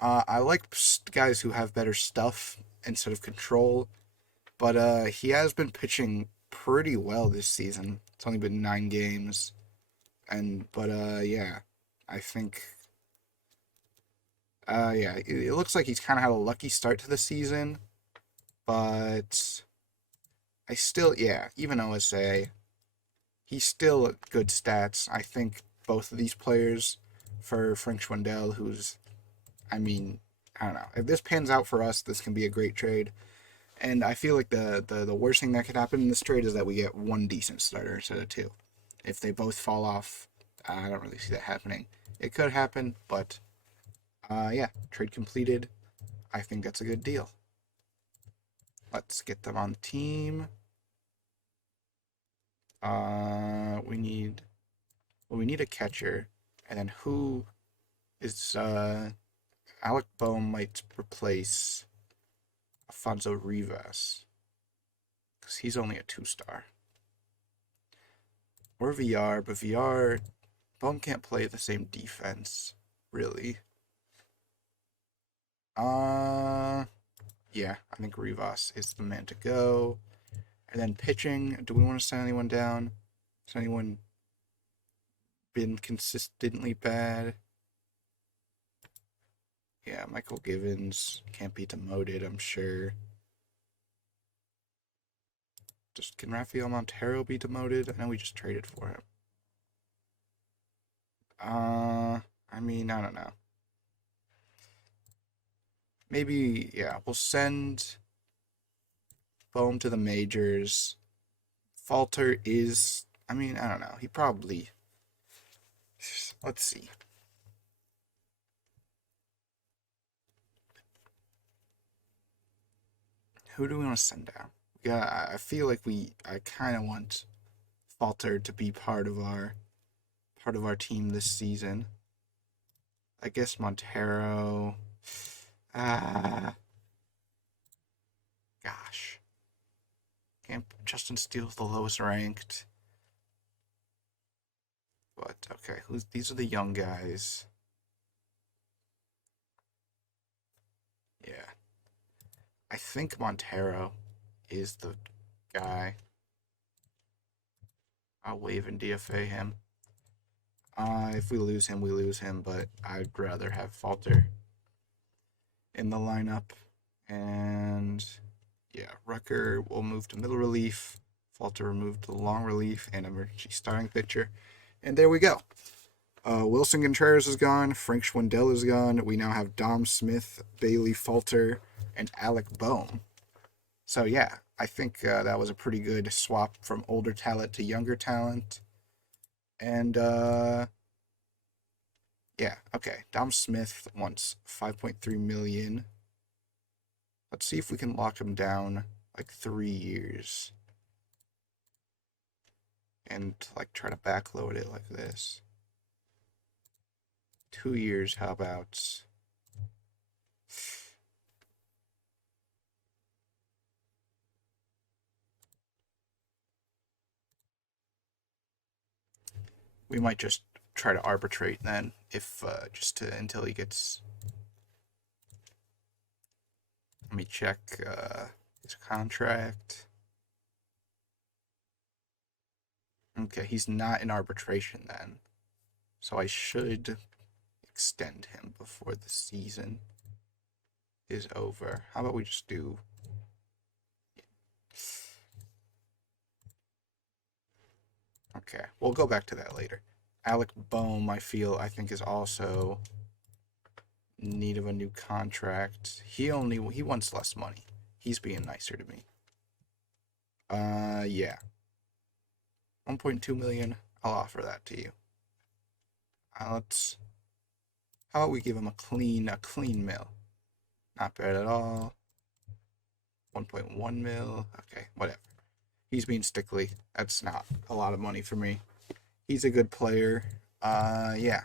I like guys who have better stuff instead of control, but he has been pitching pretty well this season. It's only been 9 games, but yeah, I think yeah, it looks like he's kind of had a lucky start to the season, but I still, yeah, even OSA, he's still good stats. I think both of these players, for Frank Schwindel, who's, I mean, I don't know. If this pans out for us, this can be a great trade. And I feel like the worst thing that could happen in this trade is that we get one decent starter instead of two. If they both fall off, I don't really see that happening. It could happen, but yeah, trade completed. I think that's a good deal. Let's get them on the team. We need a catcher, and then who is Alec Bohm might replace Alfonso Rivas because he's only a 2-star. Or VR, but VR, Bohm can't play the same defense, really. Yeah, I think Rivas is the man to go. And then pitching, do we want to send anyone down? Has anyone been consistently bad? Yeah, Michael Givens can't be demoted, I'm sure. Can Raphael Montero be demoted? I know we just traded for him. I mean, I don't know. Maybe, yeah, we'll send Bohm to the majors. Falter is, I mean, I don't know. He probably, let's see. Who do we want to send down? Yeah, I feel like I kind of want Falter to be part of our team this season. I guess Montero. Ah, gosh. Justin Steele's the lowest ranked. But okay, these are the young guys. Yeah. I think Montero is the guy. I'll waive and DFA him. If we lose him, we lose him, but I'd rather have Falter in the lineup. And yeah, Rucker will move to middle relief. Falter removed to long relief and emergency starting pitcher. And there we go. Wilson Contreras is gone. Frank Schwindel is gone. We now have Dom Smith, Bailey Falter, and Alec Bohm. So yeah, I think that was a pretty good swap from older talent to younger talent. And yeah, okay. Dom Smith wants 5.3 million. Let's see if we can lock him down like 3 years. And like try to backload it like this. 2 years, how about? We might just try to arbitrate then, if just to until he gets. Let me check his contract. Okay, he's not in arbitration then, so I should extend him before the season is over. How about we just do? Okay, we'll go back to that later. Alec Bohm, I think is also in need of a new contract. He wants less money. He's being nicer to me. Yeah. 1.2 million. I'll offer that to you. How about we give him a clean mill? Not bad at all. 1.1 mil. Okay, whatever. He's being stickly. That's not a lot of money for me. He's a good player. Yeah.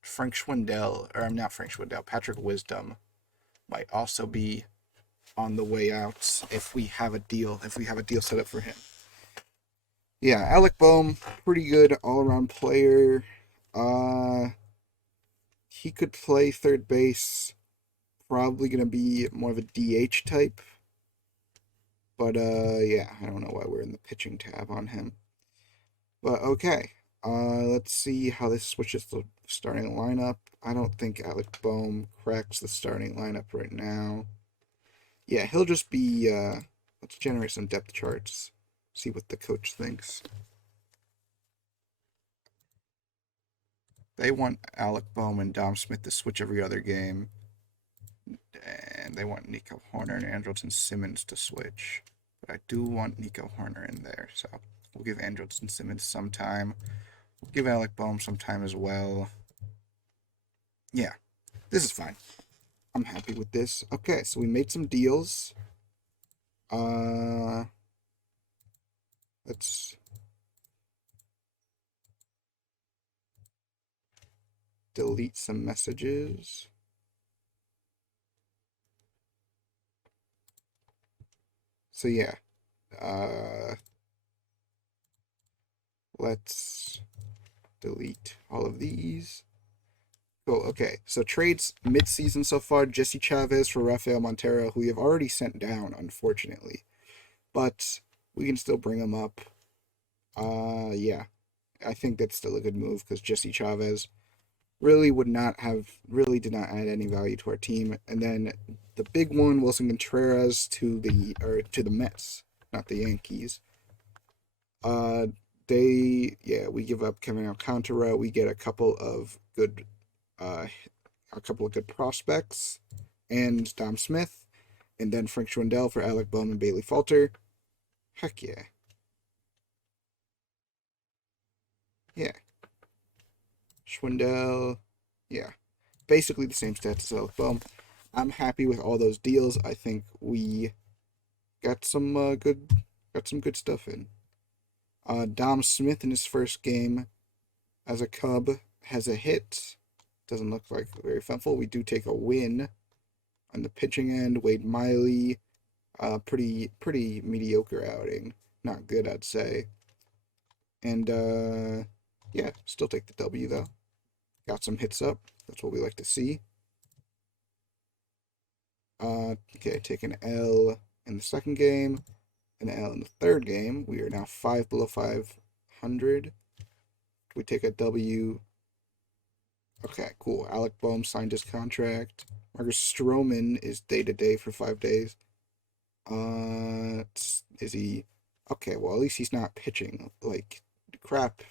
Frank Schwindel, or not Frank Schwindel, Patrick Wisdom might also be on the way out if we have a deal set up for him. Yeah, Alec Bohm, pretty good all-around player. He could play third base. Probably gonna be more of a DH type. But yeah, I don't know why we're in the pitching tab on him. But okay, let's see how this switches the starting lineup. I don't think Alec Bohm cracks the starting lineup right now. Yeah, he'll just be, let's generate some depth charts. See what the coach thinks. They want Alec Bohm and Dom Smith to switch every other game. And they want Nico Horner and Andrelton Simmons to switch. But I do want Nico Horner in there, so we'll give Andrelton Simmons some time. We'll give Alec Bohm some time as well. Yeah, this is fine. I'm happy with this. Okay, so we made some deals. Let's delete some messages. So yeah, let's delete all of these. Cool, okay, so trades mid-season so far, Jesse Chavez for Raphael Montero, who we have already sent down, unfortunately. But we can still bring him up. Yeah, I think that's still a good move, because Jesse Chavez really did not add any value to our team. And then the big one, Wilson Contreras to the Mets, not the Yankees. We give up Kevin Alcantara. We get a couple of good prospects and Dom Smith. And then Frank Schwindel for Alec Bohm and Bailey Falter. Heck yeah. Yeah. Schwindel. Yeah. Basically the same stats as Alec Bohm. I'm happy with all those deals. I think we got some good stuff in. Dom Smith in his first game as a Cub has a hit. Doesn't look like very funful. We do take a win on the pitching end. Wade Miley, pretty mediocre outing. Not good, I'd say. And yeah, still take the W though. Got some hits up. That's what we like to see. Okay, take an L in the second game, an L in the third game. We are now 5 below 500. We take a W. Okay, cool. Alec Bohm signed his contract. Marcus Stroman is day-to-day for 5 days. Is he... Okay, well, at least he's not pitching like crap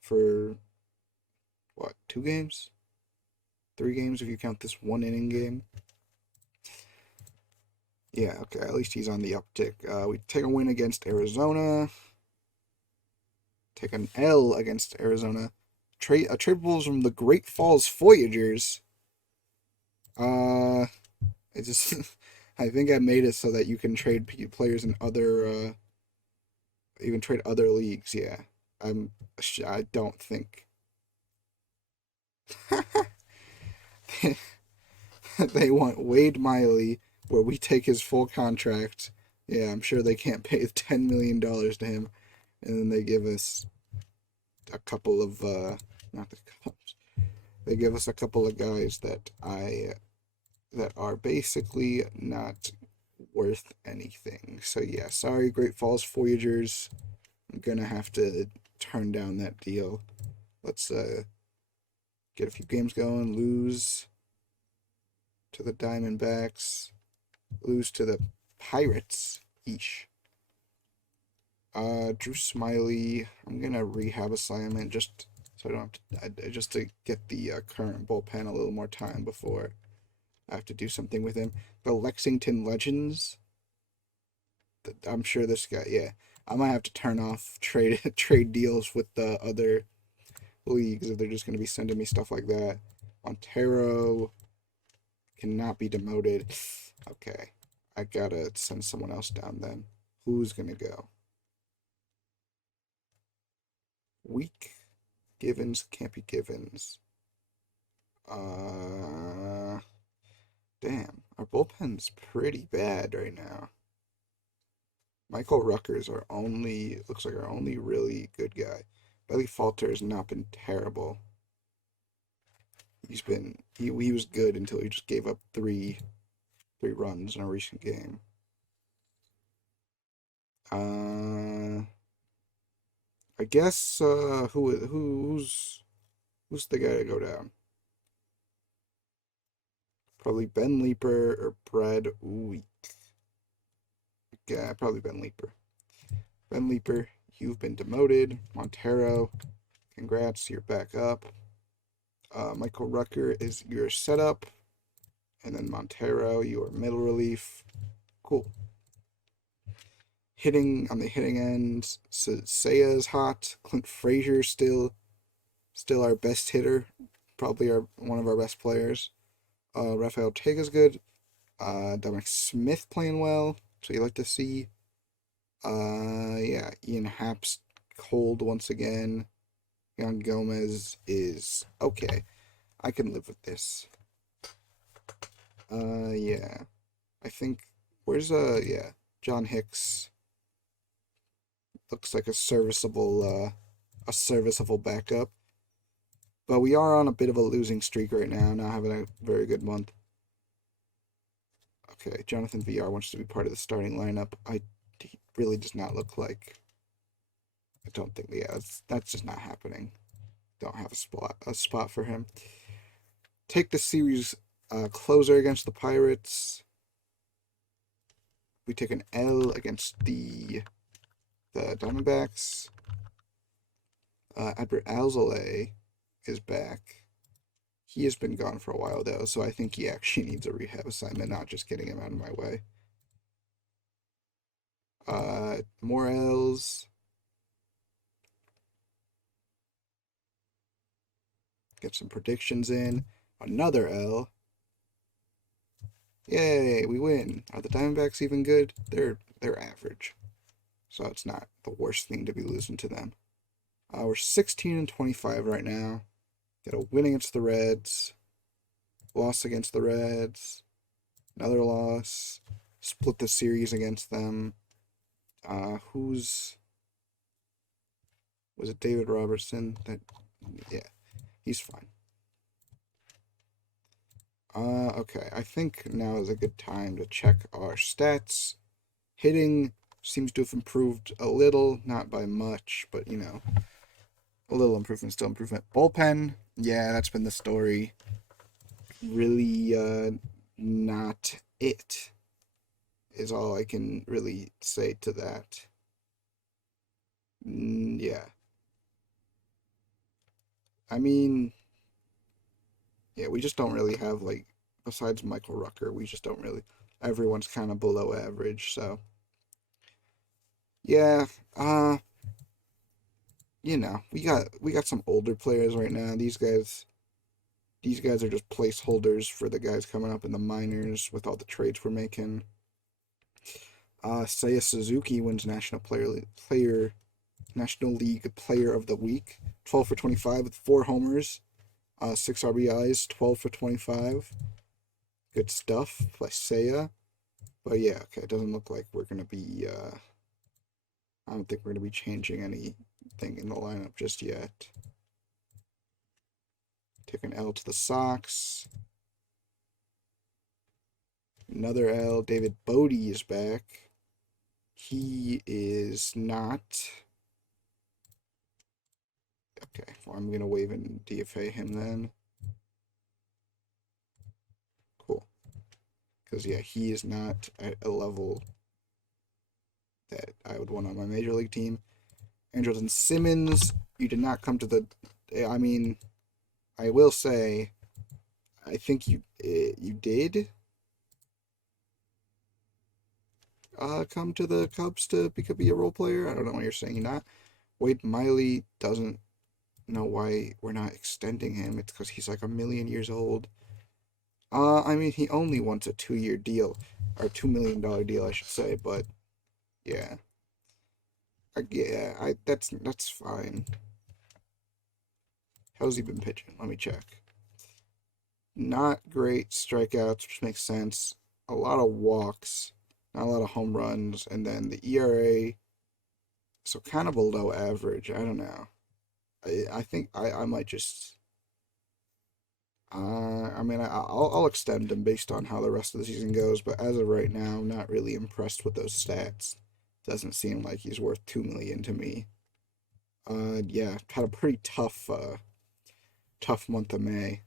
for, what, 2 games? 3 games if you count this 1-inning game. Yeah, okay, at least he's on the uptick. We take a win against Arizona. Take an L against Arizona. Trade from the Great Falls Voyagers. It just I think I made it so that you can trade players in other you can trade other leagues. Yeah, I don't think they want Wade Miley where we take his full contract. Yeah, I'm sure they can't pay $10 million to him, and then they give us a couple of not the Cubs. They give us a couple of guys that are basically not worth anything. So yeah, sorry, Great Falls Voyagers. I'm gonna have to turn down that deal. Let's get a few games going. Lose to the Diamondbacks. Lose to the Pirates. Eesh. Drew Smiley. I'm gonna rehab assignment just so I don't have to, just to get the current bullpen a little more time before I have to do something with him. The Lexington Legends. I'm sure this guy. Yeah, I might have to turn off trade deals with the other leagues if they're just gonna be sending me stuff like that. Montero cannot be demoted. Okay, I gotta send someone else down then. Who's gonna go? Weak. Givens can't be Givens. Damn, our bullpen's pretty bad right now. Michael Rucker's looks like our only really good guy. Bailey Falter has not been terrible. He was good until he just gave up three runs in a recent game. I guess who's the guy to go down? Probably Ben Leeper or Brad Wheat. Yeah, probably Ben Leeper. Ben Leeper, you've been demoted. Montero, congrats, you're back up. Michael Rucker is your setup. And then Montero, you are middle relief. Cool. Hitting on the hitting end, Seiya is hot. Clint Fraser still our best hitter. Probably one of our best players. Raphael Ortega's good. Dominic Smith playing well, so you like to see. Yeah, Ian Happ's cold once again. Yan Gomez is okay. I can live with this. Yeah. I think where's yeah, John Hicks looks like a serviceable backup. But we are on a bit of a losing streak right now, not having a very good month. Okay, Jonathan VR wants to be part of the starting lineup. He really does not look like. I don't think. Yeah, that's just not happening. Don't have a spot for him. Take the series closer against the Pirates. We take an L against the Diamondbacks. Albert Alzolay is back. He has been gone for a while, though, so I think he actually needs a rehab assignment, not just getting him out of my way. More L's. Get some predictions in. Another L. Yay, we win. Are the Diamondbacks even good? They're average. So it's not the worst thing to be losing to them. We're 16-25 right now. Get a win against the Reds. Loss against the Reds. Another loss. Split the series against them. Was it David Robertson? Yeah, he's fine. Okay, I think now is a good time to check our stats. Hitting seems to have improved a little, not by much, but you know, a little improvement, still improvement. Bullpen, yeah, that's been the story. Really, not it, is all I can really say to that. Yeah. I mean, yeah, we just don't really have, like, besides Michael Rucker, we just don't really, everyone's kind of below average, so. Yeah, you know, we got some older players right now. These guys are just placeholders for the guys coming up in the minors with all the trades we're making. Seiya Suzuki wins National League Player of the Week. 12 for 25 with 4 homers, 6 RBIs, 12 for 25. Good stuff by Seiya. But yeah, okay, it doesn't look like we're gonna be I don't think we're gonna be changing anything in the lineup just yet. Take an L to the Sox. Another L. David Bodie is back. He is not. Okay, well, I'm going to waive and DFA him then. Cool. Because, yeah, he is not at a level that I would want on my major league team. Andrelton Simmons, you did not come to the. I mean, I will say, I think you did come to the Cubs to be a role player. I don't know why you're saying not. Wade Miley doesn't know why we're not extending him. It's because he's like 1,000,000 years old. I mean, he only wants a 2-year deal, or $2 million deal, I should say. But yeah, that's fine. How's he been pitching? Let me check. Not great strikeouts, which makes sense. A lot of walks, not a lot of home runs, and then the ERA, so kind of below average. I don't know. I think I might just. I mean, I'll extend him based on how the rest of the season goes, but as of right now, I'm not really impressed with those stats. Doesn't seem like he's worth $2 million to me. Yeah, had a pretty tough month of May.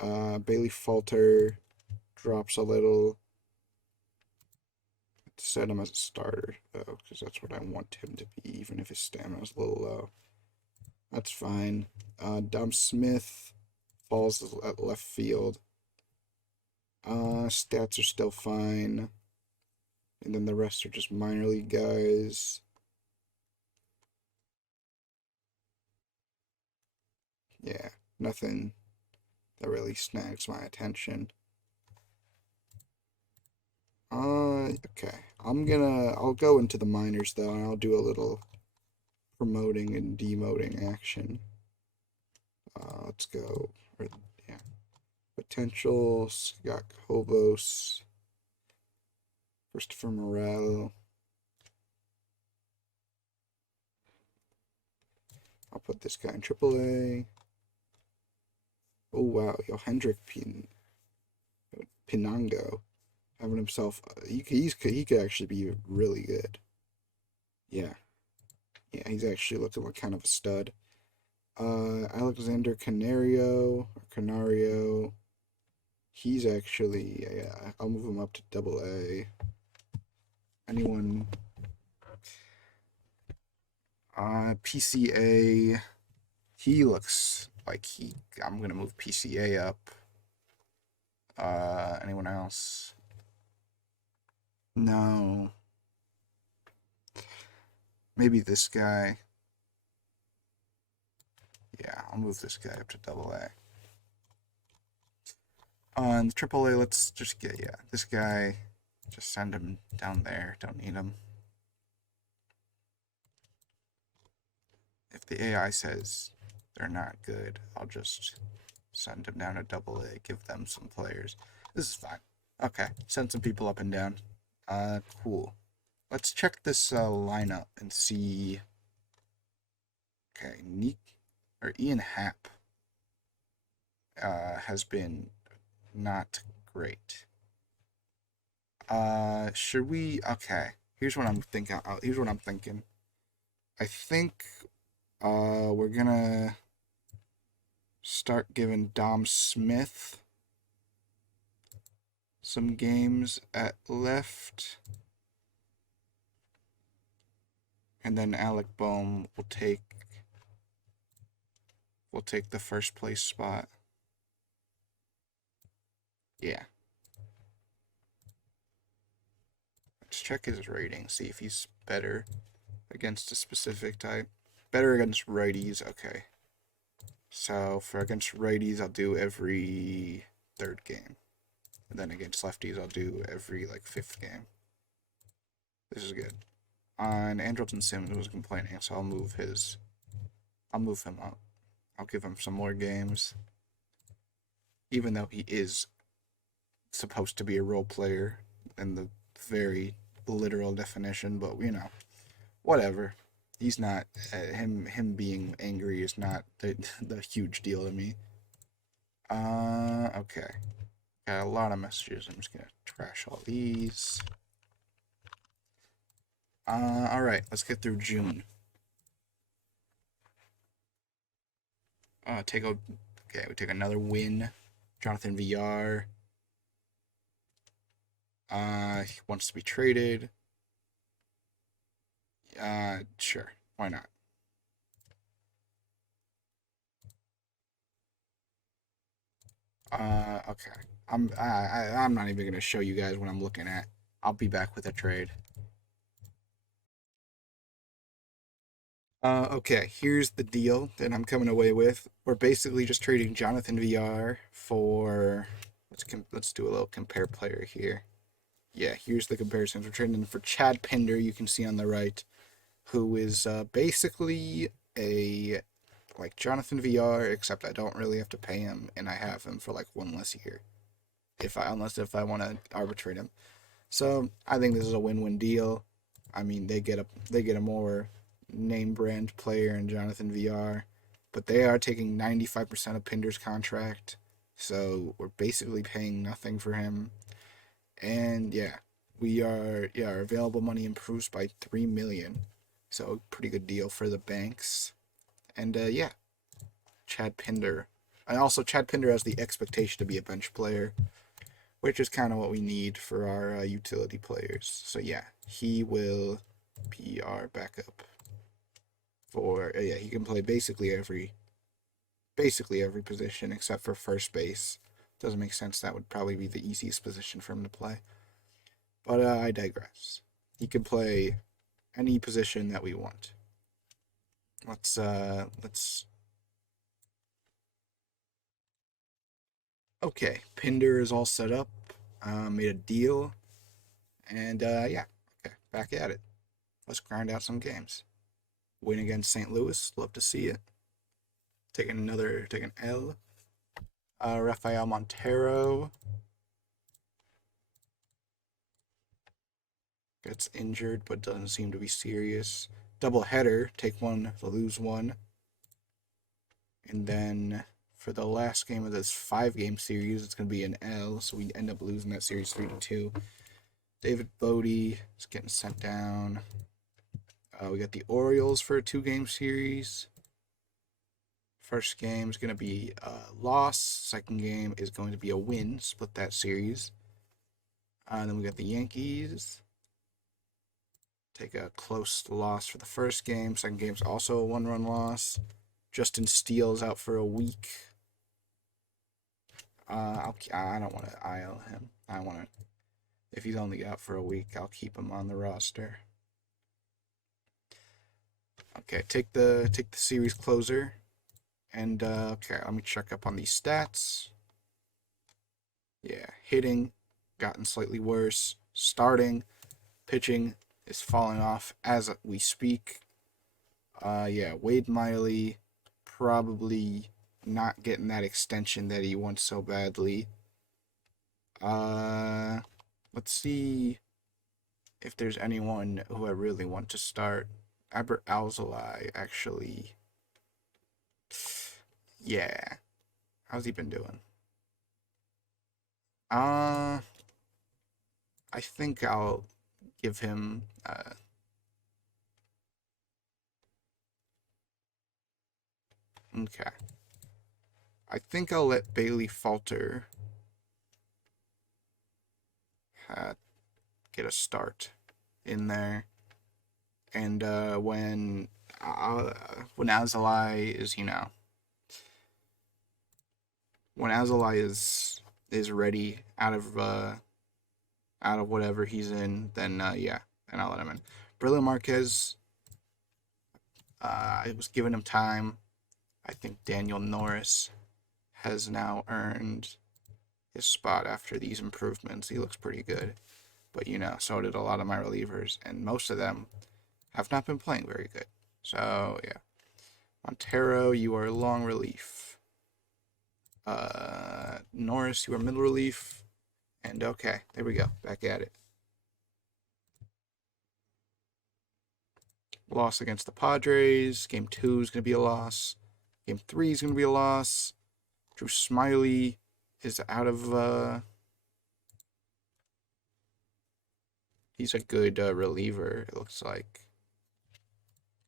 Bailey Falter drops a little. Set him as a starter though, because that's what I want him to be, even if his stamina is a little low. That's fine. Dom Smith falls at left field. Stats are still fine. And then the rest are just minor league guys. Yeah, nothing that really snags my attention. Okay. I'll go into the minors though, and I'll do a little promoting and demoting action. Let's go. Yeah. Potential, Scott Kobos, Christopher Morel. I'll put this guy in AAA. Oh wow, yo, Hendrik Pinango having himself. He could actually be really good. Yeah, he's actually looking like kind of a stud. Alexander Canario. He's actually, yeah, I'll move him up to AA. Anyone? PCA. He looks like I'm gonna move PCA up. Anyone else? No. Maybe this guy. Yeah, I'll move this guy up to AA. On AAA, let's just get, yeah, this guy, just send him down there. Don't need him. If the AI says they're not good, I'll just send them down to AA, give them some players. This is fine. Okay, send some people up and down. Cool. Let's check this lineup and see. Okay, Ian Happ has been not great. Should we? Okay, here's what I'm thinking. I think we're gonna start giving Dom Smith some games at left. And then Alec Boehm will take the first place spot. Yeah. Let's check his rating, see if he's better against a specific type. Better against righties, okay. So for against righties, I'll do every third game. And then against lefties, I'll do every like fifth game. This is good. And Andrelton Sims was complaining, so I'll move him up. I'll give him some more games. Even though he is supposed to be a role player in the very literal definition, but you know, whatever. He's not him being angry is not the huge deal to me. Okay. Got a lot of messages. I'm just gonna trash all these. Alright, let's get through June. Okay, we take another win. Jonathan VR. He wants to be traded. Sure. Why not? Okay. I'm not even gonna show you guys what I'm looking at. I'll be back with a trade. Okay, here's the deal that I'm coming away with. We're basically just trading Jonathan VR for let's do a little compare player here. Yeah, here's the comparisons. We're trading him for Chad Pinder, you can see on the right, who is basically a like Jonathan VR, except I don't really have to pay him, and I have him for like one less year, unless if I want to arbitrate him. So I think this is a win-win deal. I mean, they get a more name brand player in Jonathan VR, but they are taking 95% of Pinder's contract, so we're basically paying nothing for him. And yeah, our available money improves by 3 million, so pretty good deal for the banks. And yeah, Chad Pinder. And also, Chad Pinder has the expectation to be a bench player, which is kind of what we need for our utility players. So yeah, he will be our backup for yeah, he can play basically every position except for first base. Doesn't make sense. That would probably be the easiest position for him to play. But I digress. He can play any position that we want. Let's okay, Pinder is all set up. Made a deal. And yeah, okay, back at it. Let's grind out some games. Win against St. Louis. Love to see it. Take an L. Raphael Montero gets injured but doesn't seem to be serious. Double header. Take one, lose one. And then for the last game of this 5-game series, it's going to be an L, so we end up losing that series 3-2. David Bodie is getting sent down. We got the Orioles for a 2-game series. First game is going to be a loss. Second game is going to be a win. Split that series. And then we got the Yankees. Take a close loss for the first game. Second game is also a 1-run loss. Justin Steele's out for a week. I don't want to IL him. I want to. If he's only out for a week, I'll keep him on the roster. Okay, take the series closer, and okay, let me check up on these stats. Yeah, hitting gotten slightly worse. Starting, pitching is falling off as we speak. Yeah, Wade Miley probably not getting that extension that he wants so badly. Let's see if there's anyone who I really want to start. Albert Alzolay, actually. Yeah. How's he been doing? I think I'll give him, okay. I think I'll let Bailey Falter get a start in there. And when Alzolay is, when Alzolay is ready out of whatever he's in, then yeah, and I'll let him in. Brilliant Marquez, I was giving him time. I think Daniel Norris has now earned his spot after these improvements. He looks pretty good. But, so did a lot of my relievers, and most of them have not been playing very good. So, yeah. Montero, you are long relief. Norris, you are middle relief. And okay, there we go. Back at it. Loss against the Padres. Game 2 is going to be a loss. Game 3 is going to be a loss. Drew Smiley is out of... he's a good reliever, it looks like.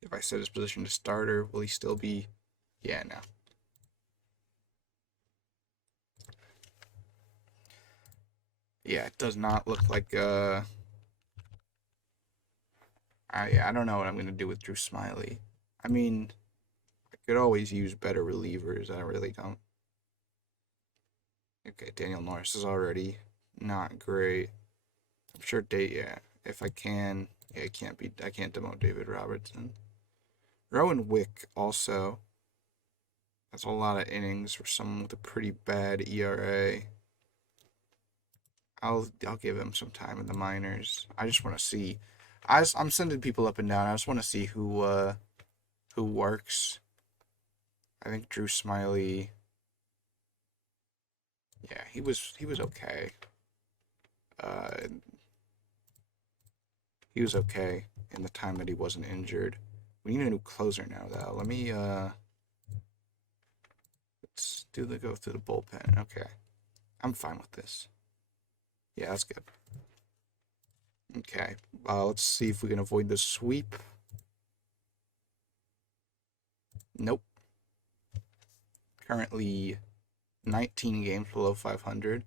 If I set his position to starter, will he still be... Yeah, no. Yeah, it does not look like... I don't know what I'm going to do with Drew Smiley. I mean, I could always use better relievers. I really don't. Okay, Daniel Norris is already not great. I'm sure yeah, if I can, yeah, I can't demote David Robertson. Rowan Wick also has a lot of innings for someone with a pretty bad ERA. I'll give him some time in the minors. I just want to see. I'm sending people up and down. I just want to see who works. I think Drew Smiley. Yeah, he was okay. He was okay in the time that he wasn't injured. We need a new closer now, though. Let me let's go through the bullpen. Okay, I'm fine with this. Yeah, that's good. Okay, let's see if we can avoid the sweep. Nope. Currently 19 games below 500.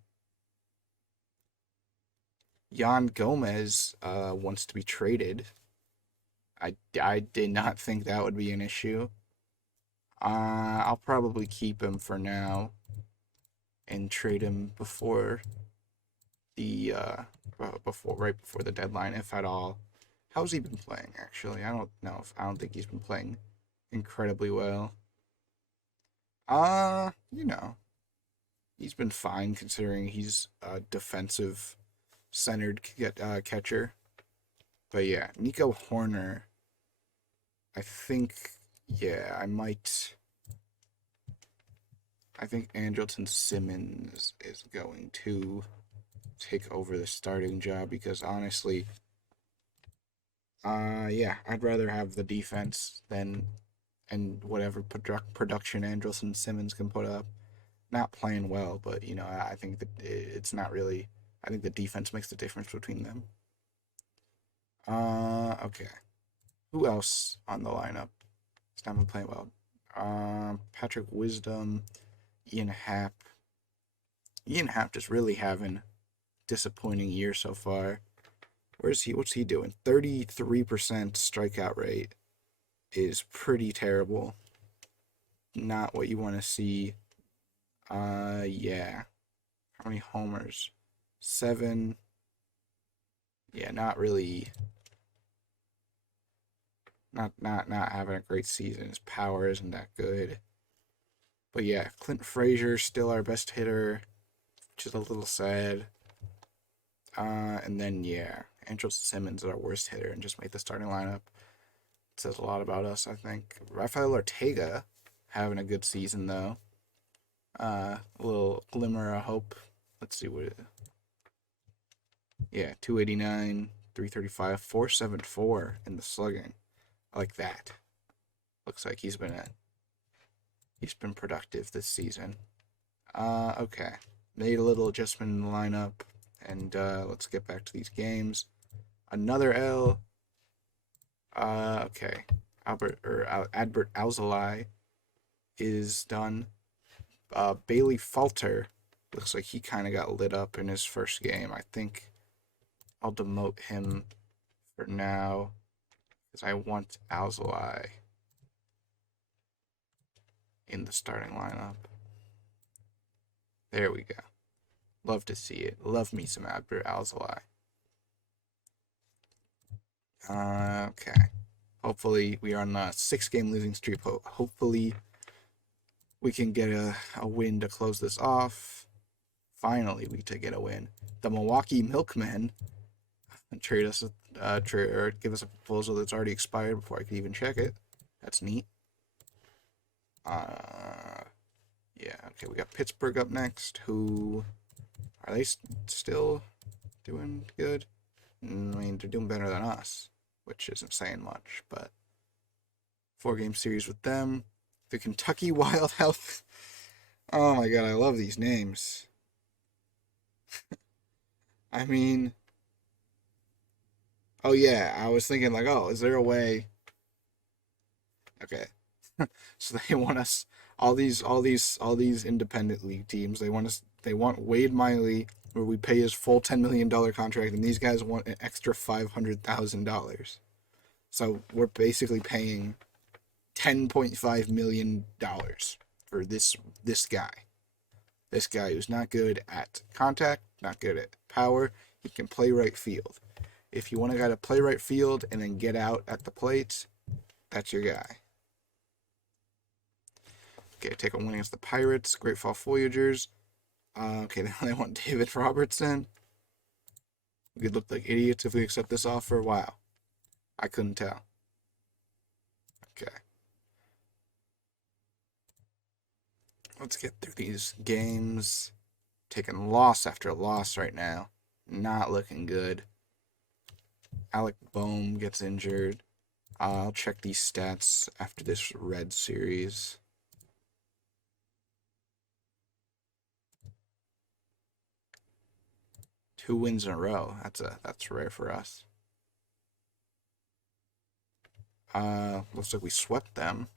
Yan Gomez wants to be traded. I did not think that would be an issue. I'll probably keep him for now and trade him before the right before the deadline, if at all. How's he been playing, actually? I don't know. I don't think he's been playing incredibly well. He's been fine considering he's a defensive centered catcher. But yeah, Nico Horner, I think, yeah, I think Andrelton Simmons is going to take over the starting job because honestly, yeah, I'd rather have the defense than and whatever production Andrelton Simmons can put up. Not playing well, but I think that it's not really. I think the defense makes the difference between them. Okay. Who else on the lineup? It's not been playing well. Patrick Wisdom, Ian Happ. Ian Happ just really having disappointing year so far. Where's he? What's he doing? 33% strikeout rate is pretty terrible. not what you want to see. Yeah. How many homers? 7. Yeah, not really. Not having a great season. His power isn't that good. But yeah, Clint Fraser still our best hitter, which is a little sad. And then yeah, Andrew Simmons is our worst hitter and just made the starting lineup. It says a lot about us, I think. Raphael Ortega having a good season though. A little glimmer of hope. Let's see what. Yeah, 289, 335, 474 in the slugging. I like that. Looks like he's been productive this season. Okay. Made a little adjustment in the lineup, and let's get back to these games. Another L. Okay. Adbert Alzolai is done. Bailey Falter looks like he kind of got lit up in his first game. I think I'll demote him for now because I want Alzolai in the starting lineup. There we go. Love to see it. Love me some Adbert Alzolai. Okay. Hopefully, we are on a 6-game losing streak. Hopefully, we can get a win to close this off. Finally, we to get a win. The Milwaukee Milkmen trade us or give us a proposal that's already expired before I could even check it. That's neat. Yeah. Okay, we got Pittsburgh up next. Who are they still doing good? I mean, they're doing better than us, which isn't saying much, but 4-game series with them. The Kentucky Wild Health. Oh my god, I love these names. I mean, oh yeah, I was thinking like, oh, is there a way? Okay, so they want us all these independent league teams. They want Wade Miley, where we pay his full $10 million contract, and these guys want an extra $500,000. So we're basically paying $10.5 million for this guy. This guy who's not good at contact, not good at power. He can play right field. If you want a guy to play right field and then get out at the plate, that's your guy. Okay, take a win against the Pirates. Great Fall Voyagers. Okay, now they want David Robertson. We could look like idiots if we accept this offer. Wow. I couldn't tell. Okay. Let's get through these games. Taking loss after loss right now. Not looking good. Alec Boehm gets injured. I'll check these stats after this Red series. Two wins in a row. That's rare for us. Looks like we swept them.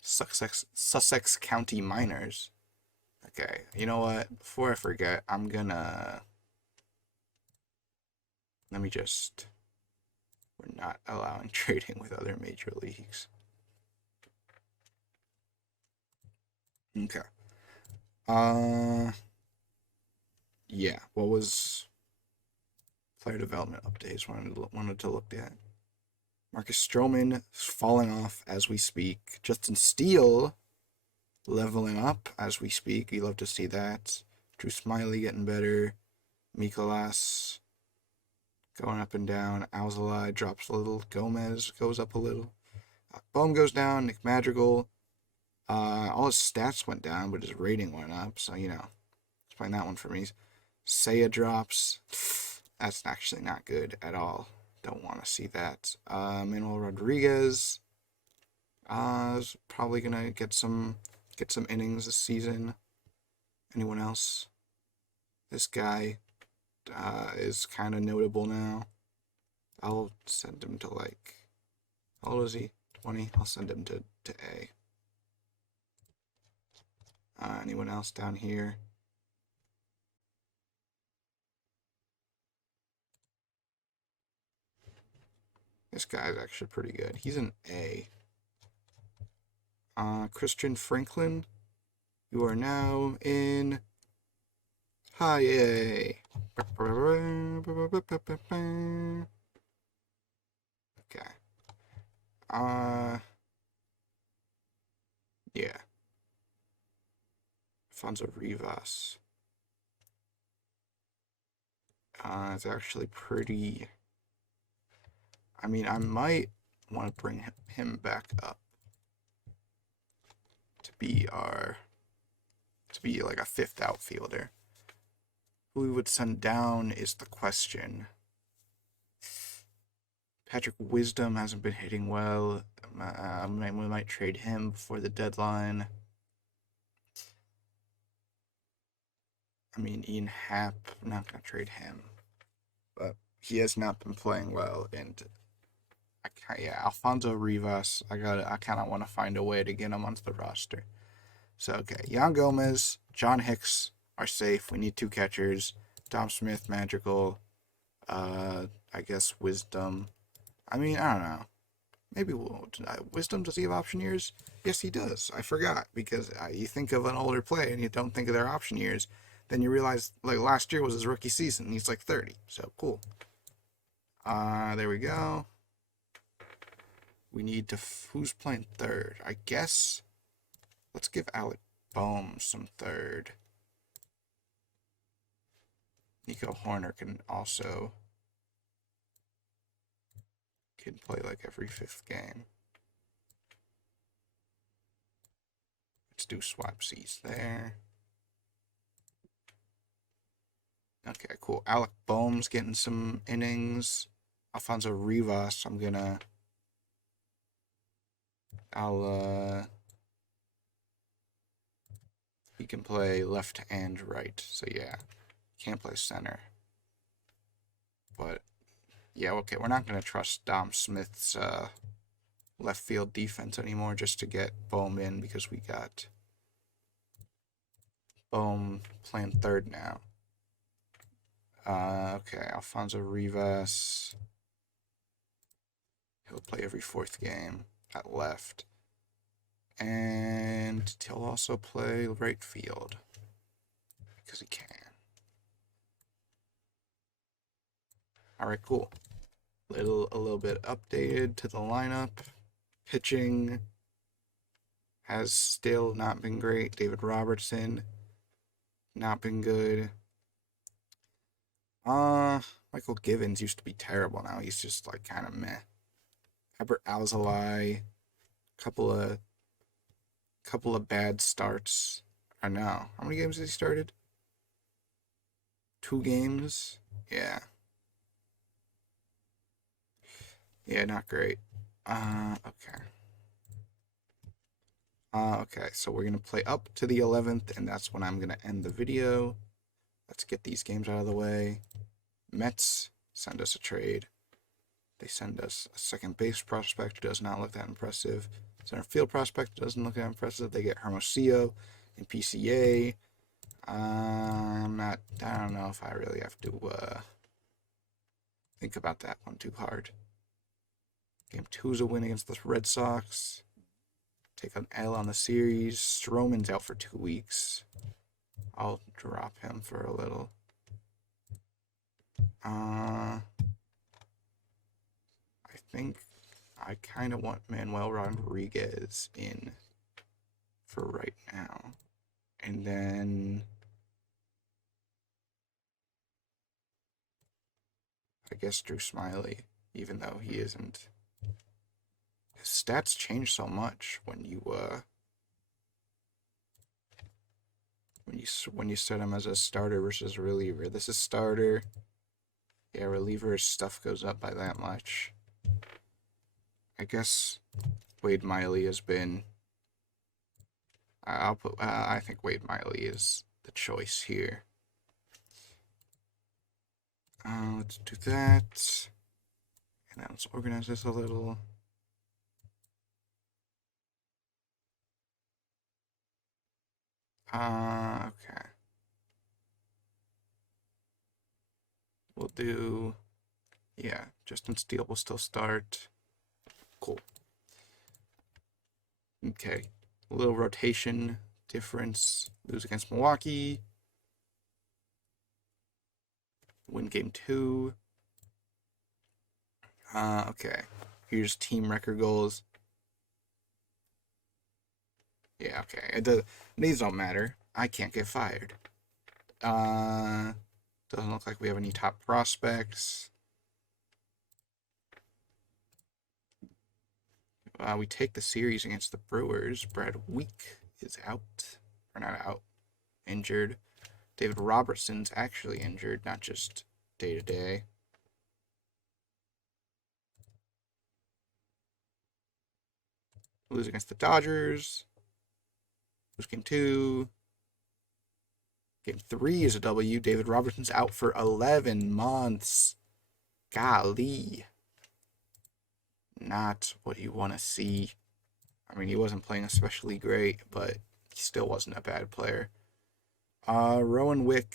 Sussex County Miners. Okay, you know what? Before I forget, I'm gonna... Let me just... We're not allowing trading with other major leagues. Okay. Yeah, what was... Player development updates wanted to look at. Marcus Stroman falling off as we speak. Justin Steele leveling up as we speak. You love to see that. Drew Smiley getting better. Mikolas going up and down. Alzolai drops a little. Gomez goes up a little. Boehm goes down. Nick Madrigal. All his stats went down, but his rating went up. So, explain that one for me. Seiya drops. That's actually not good at all. Don't want to see that. Manuel Rodriguez is probably gonna get some innings this season. Anyone else? This guy is kind of notable now. I'll send him to how old is he? 20. I'll send him to A. Anyone else down here? This guy's actually pretty good. He's an A. Christian Franklin, you are now in high A. Okay. Yeah. Alfonso Rivas. It's actually pretty. I mean, I might want to bring him back up to be like a fifth outfielder. Who we would send down is the question. Patrick Wisdom hasn't been hitting well. We might trade him before the deadline. I mean, Ian Happ, I'm not going to trade him. But he has not been playing well. And, Alfonso Rivas, I kind of want to find a way to get him onto the roster. So, okay, Yan Gomez, John Hicks are safe. We need 2 catchers. Dom Smith, Magical. I guess Wisdom. I mean, I don't know. Maybe Wisdom, does he have option years? Yes, he does. I forgot, because you think of an older player and you don't think of their option years. Then you realize, like, last year was his rookie season. He's like 30. So, cool. There we go. We need to... Who's playing third? I guess... Let's give Alec Bohm some third. Nico Horner can play like every 5th game. Let's do swapsies there. Okay, cool. Alec Bohm's getting some innings. Alfonso Rivas, he can play left and right. So yeah, can't play center. But yeah, okay, we're not gonna trust Dom Smith's left field defense anymore just to get Bohm in, because we got Bohm playing third now. Okay, Alfonso Rivas. He'll play every 4th game at left. And he'll also play right field, because he can. Alright, cool. A little bit updated to the lineup. Pitching has still not been great. David Robertson, not been good. Michael Givens used to be terrible. Now he's just like kind of meh. Albert Alzolay, couple of bad starts. I know. How many games has he started? 2 games? Yeah. Yeah, not great. Okay. Okay, so we're going to play up to the 11th, and that's when I'm going to end the video. Let's get these games out of the way. Mets send us a trade. They send us a second base prospect who does not look that impressive. Center field prospect doesn't look that impressive. They get Hermosillo and PCA. I don't know if I really have to think about that one too hard. Game 2 is a win against the Red Sox. Take an L on the series. Stroman's out for 2 weeks. I'll drop him for a little. I think I kind of want Manuel Rodriguez in for right now. And then I guess Drew Smiley, even though he isn't. His stats change so much when you set him as a starter versus a reliever. This is starter. Yeah, reliever stuff goes up by that much. I guess Wade Miley has been. I think Wade Miley is the choice here. Let's do that. And now let's organize this a little. Okay. We'll do, yeah, Justin Steele will still start. Cool. Okay. A little rotation difference. Lose against Milwaukee. Win game 2. Okay. Here's team record goals. Yeah, okay. These don't matter. I can't get fired. Doesn't look like we have any top prospects. We take the series against the Brewers. Brad Week is out. Or not out. Injured. David Robertson's actually injured, not just day-to-day. Lose against the Dodgers. Lose game 2. Game 3 is a W. David Robertson's out for 11 months. Golly. Not what you want to see. I mean, he wasn't playing especially great, but he still wasn't a bad player. Rowan Wick,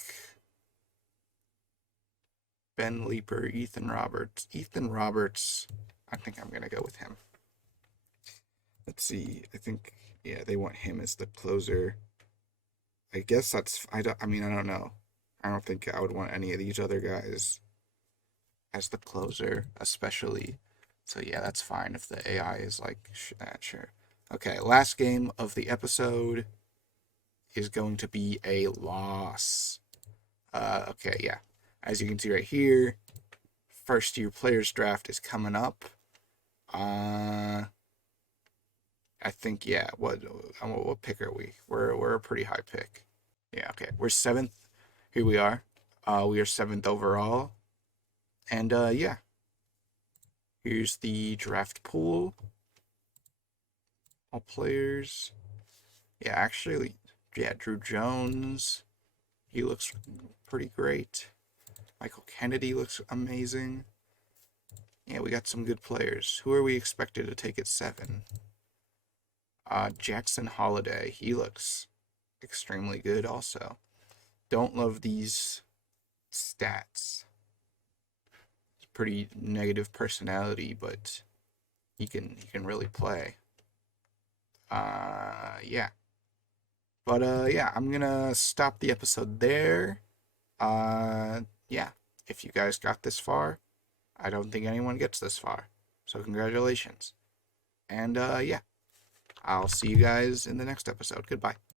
Ben Leeper, Ethan Roberts. Ethan Roberts, I think I'm going to go with him. Let's see. I think, yeah, they want him as the closer. I guess that's, I don't know. I don't think I would want any of these other guys as the closer, especially. So yeah, that's fine if the AI is like, sure. Okay, last game of the episode is going to be a loss. Okay, yeah. As you can see right here, first year players draft is coming up. I think, yeah, what pick are we? We're a pretty high pick. Yeah, okay. We're 7th. Here we are. We are 7th overall. And yeah. Here's the draft pool. All players. Yeah, actually, yeah, Drew Jones. He looks pretty great. Michael Kennedy looks amazing. Yeah, we got some good players. Who are we expected to take at 7? Jackson Holiday. He looks extremely good also. Don't love these stats. It's pretty negative personality, but he can really play. Yeah. But yeah, I'm gonna stop the episode there. Yeah. If you guys got this far, I don't think anyone gets this far. So congratulations. And yeah. I'll see you guys in the next episode. Goodbye.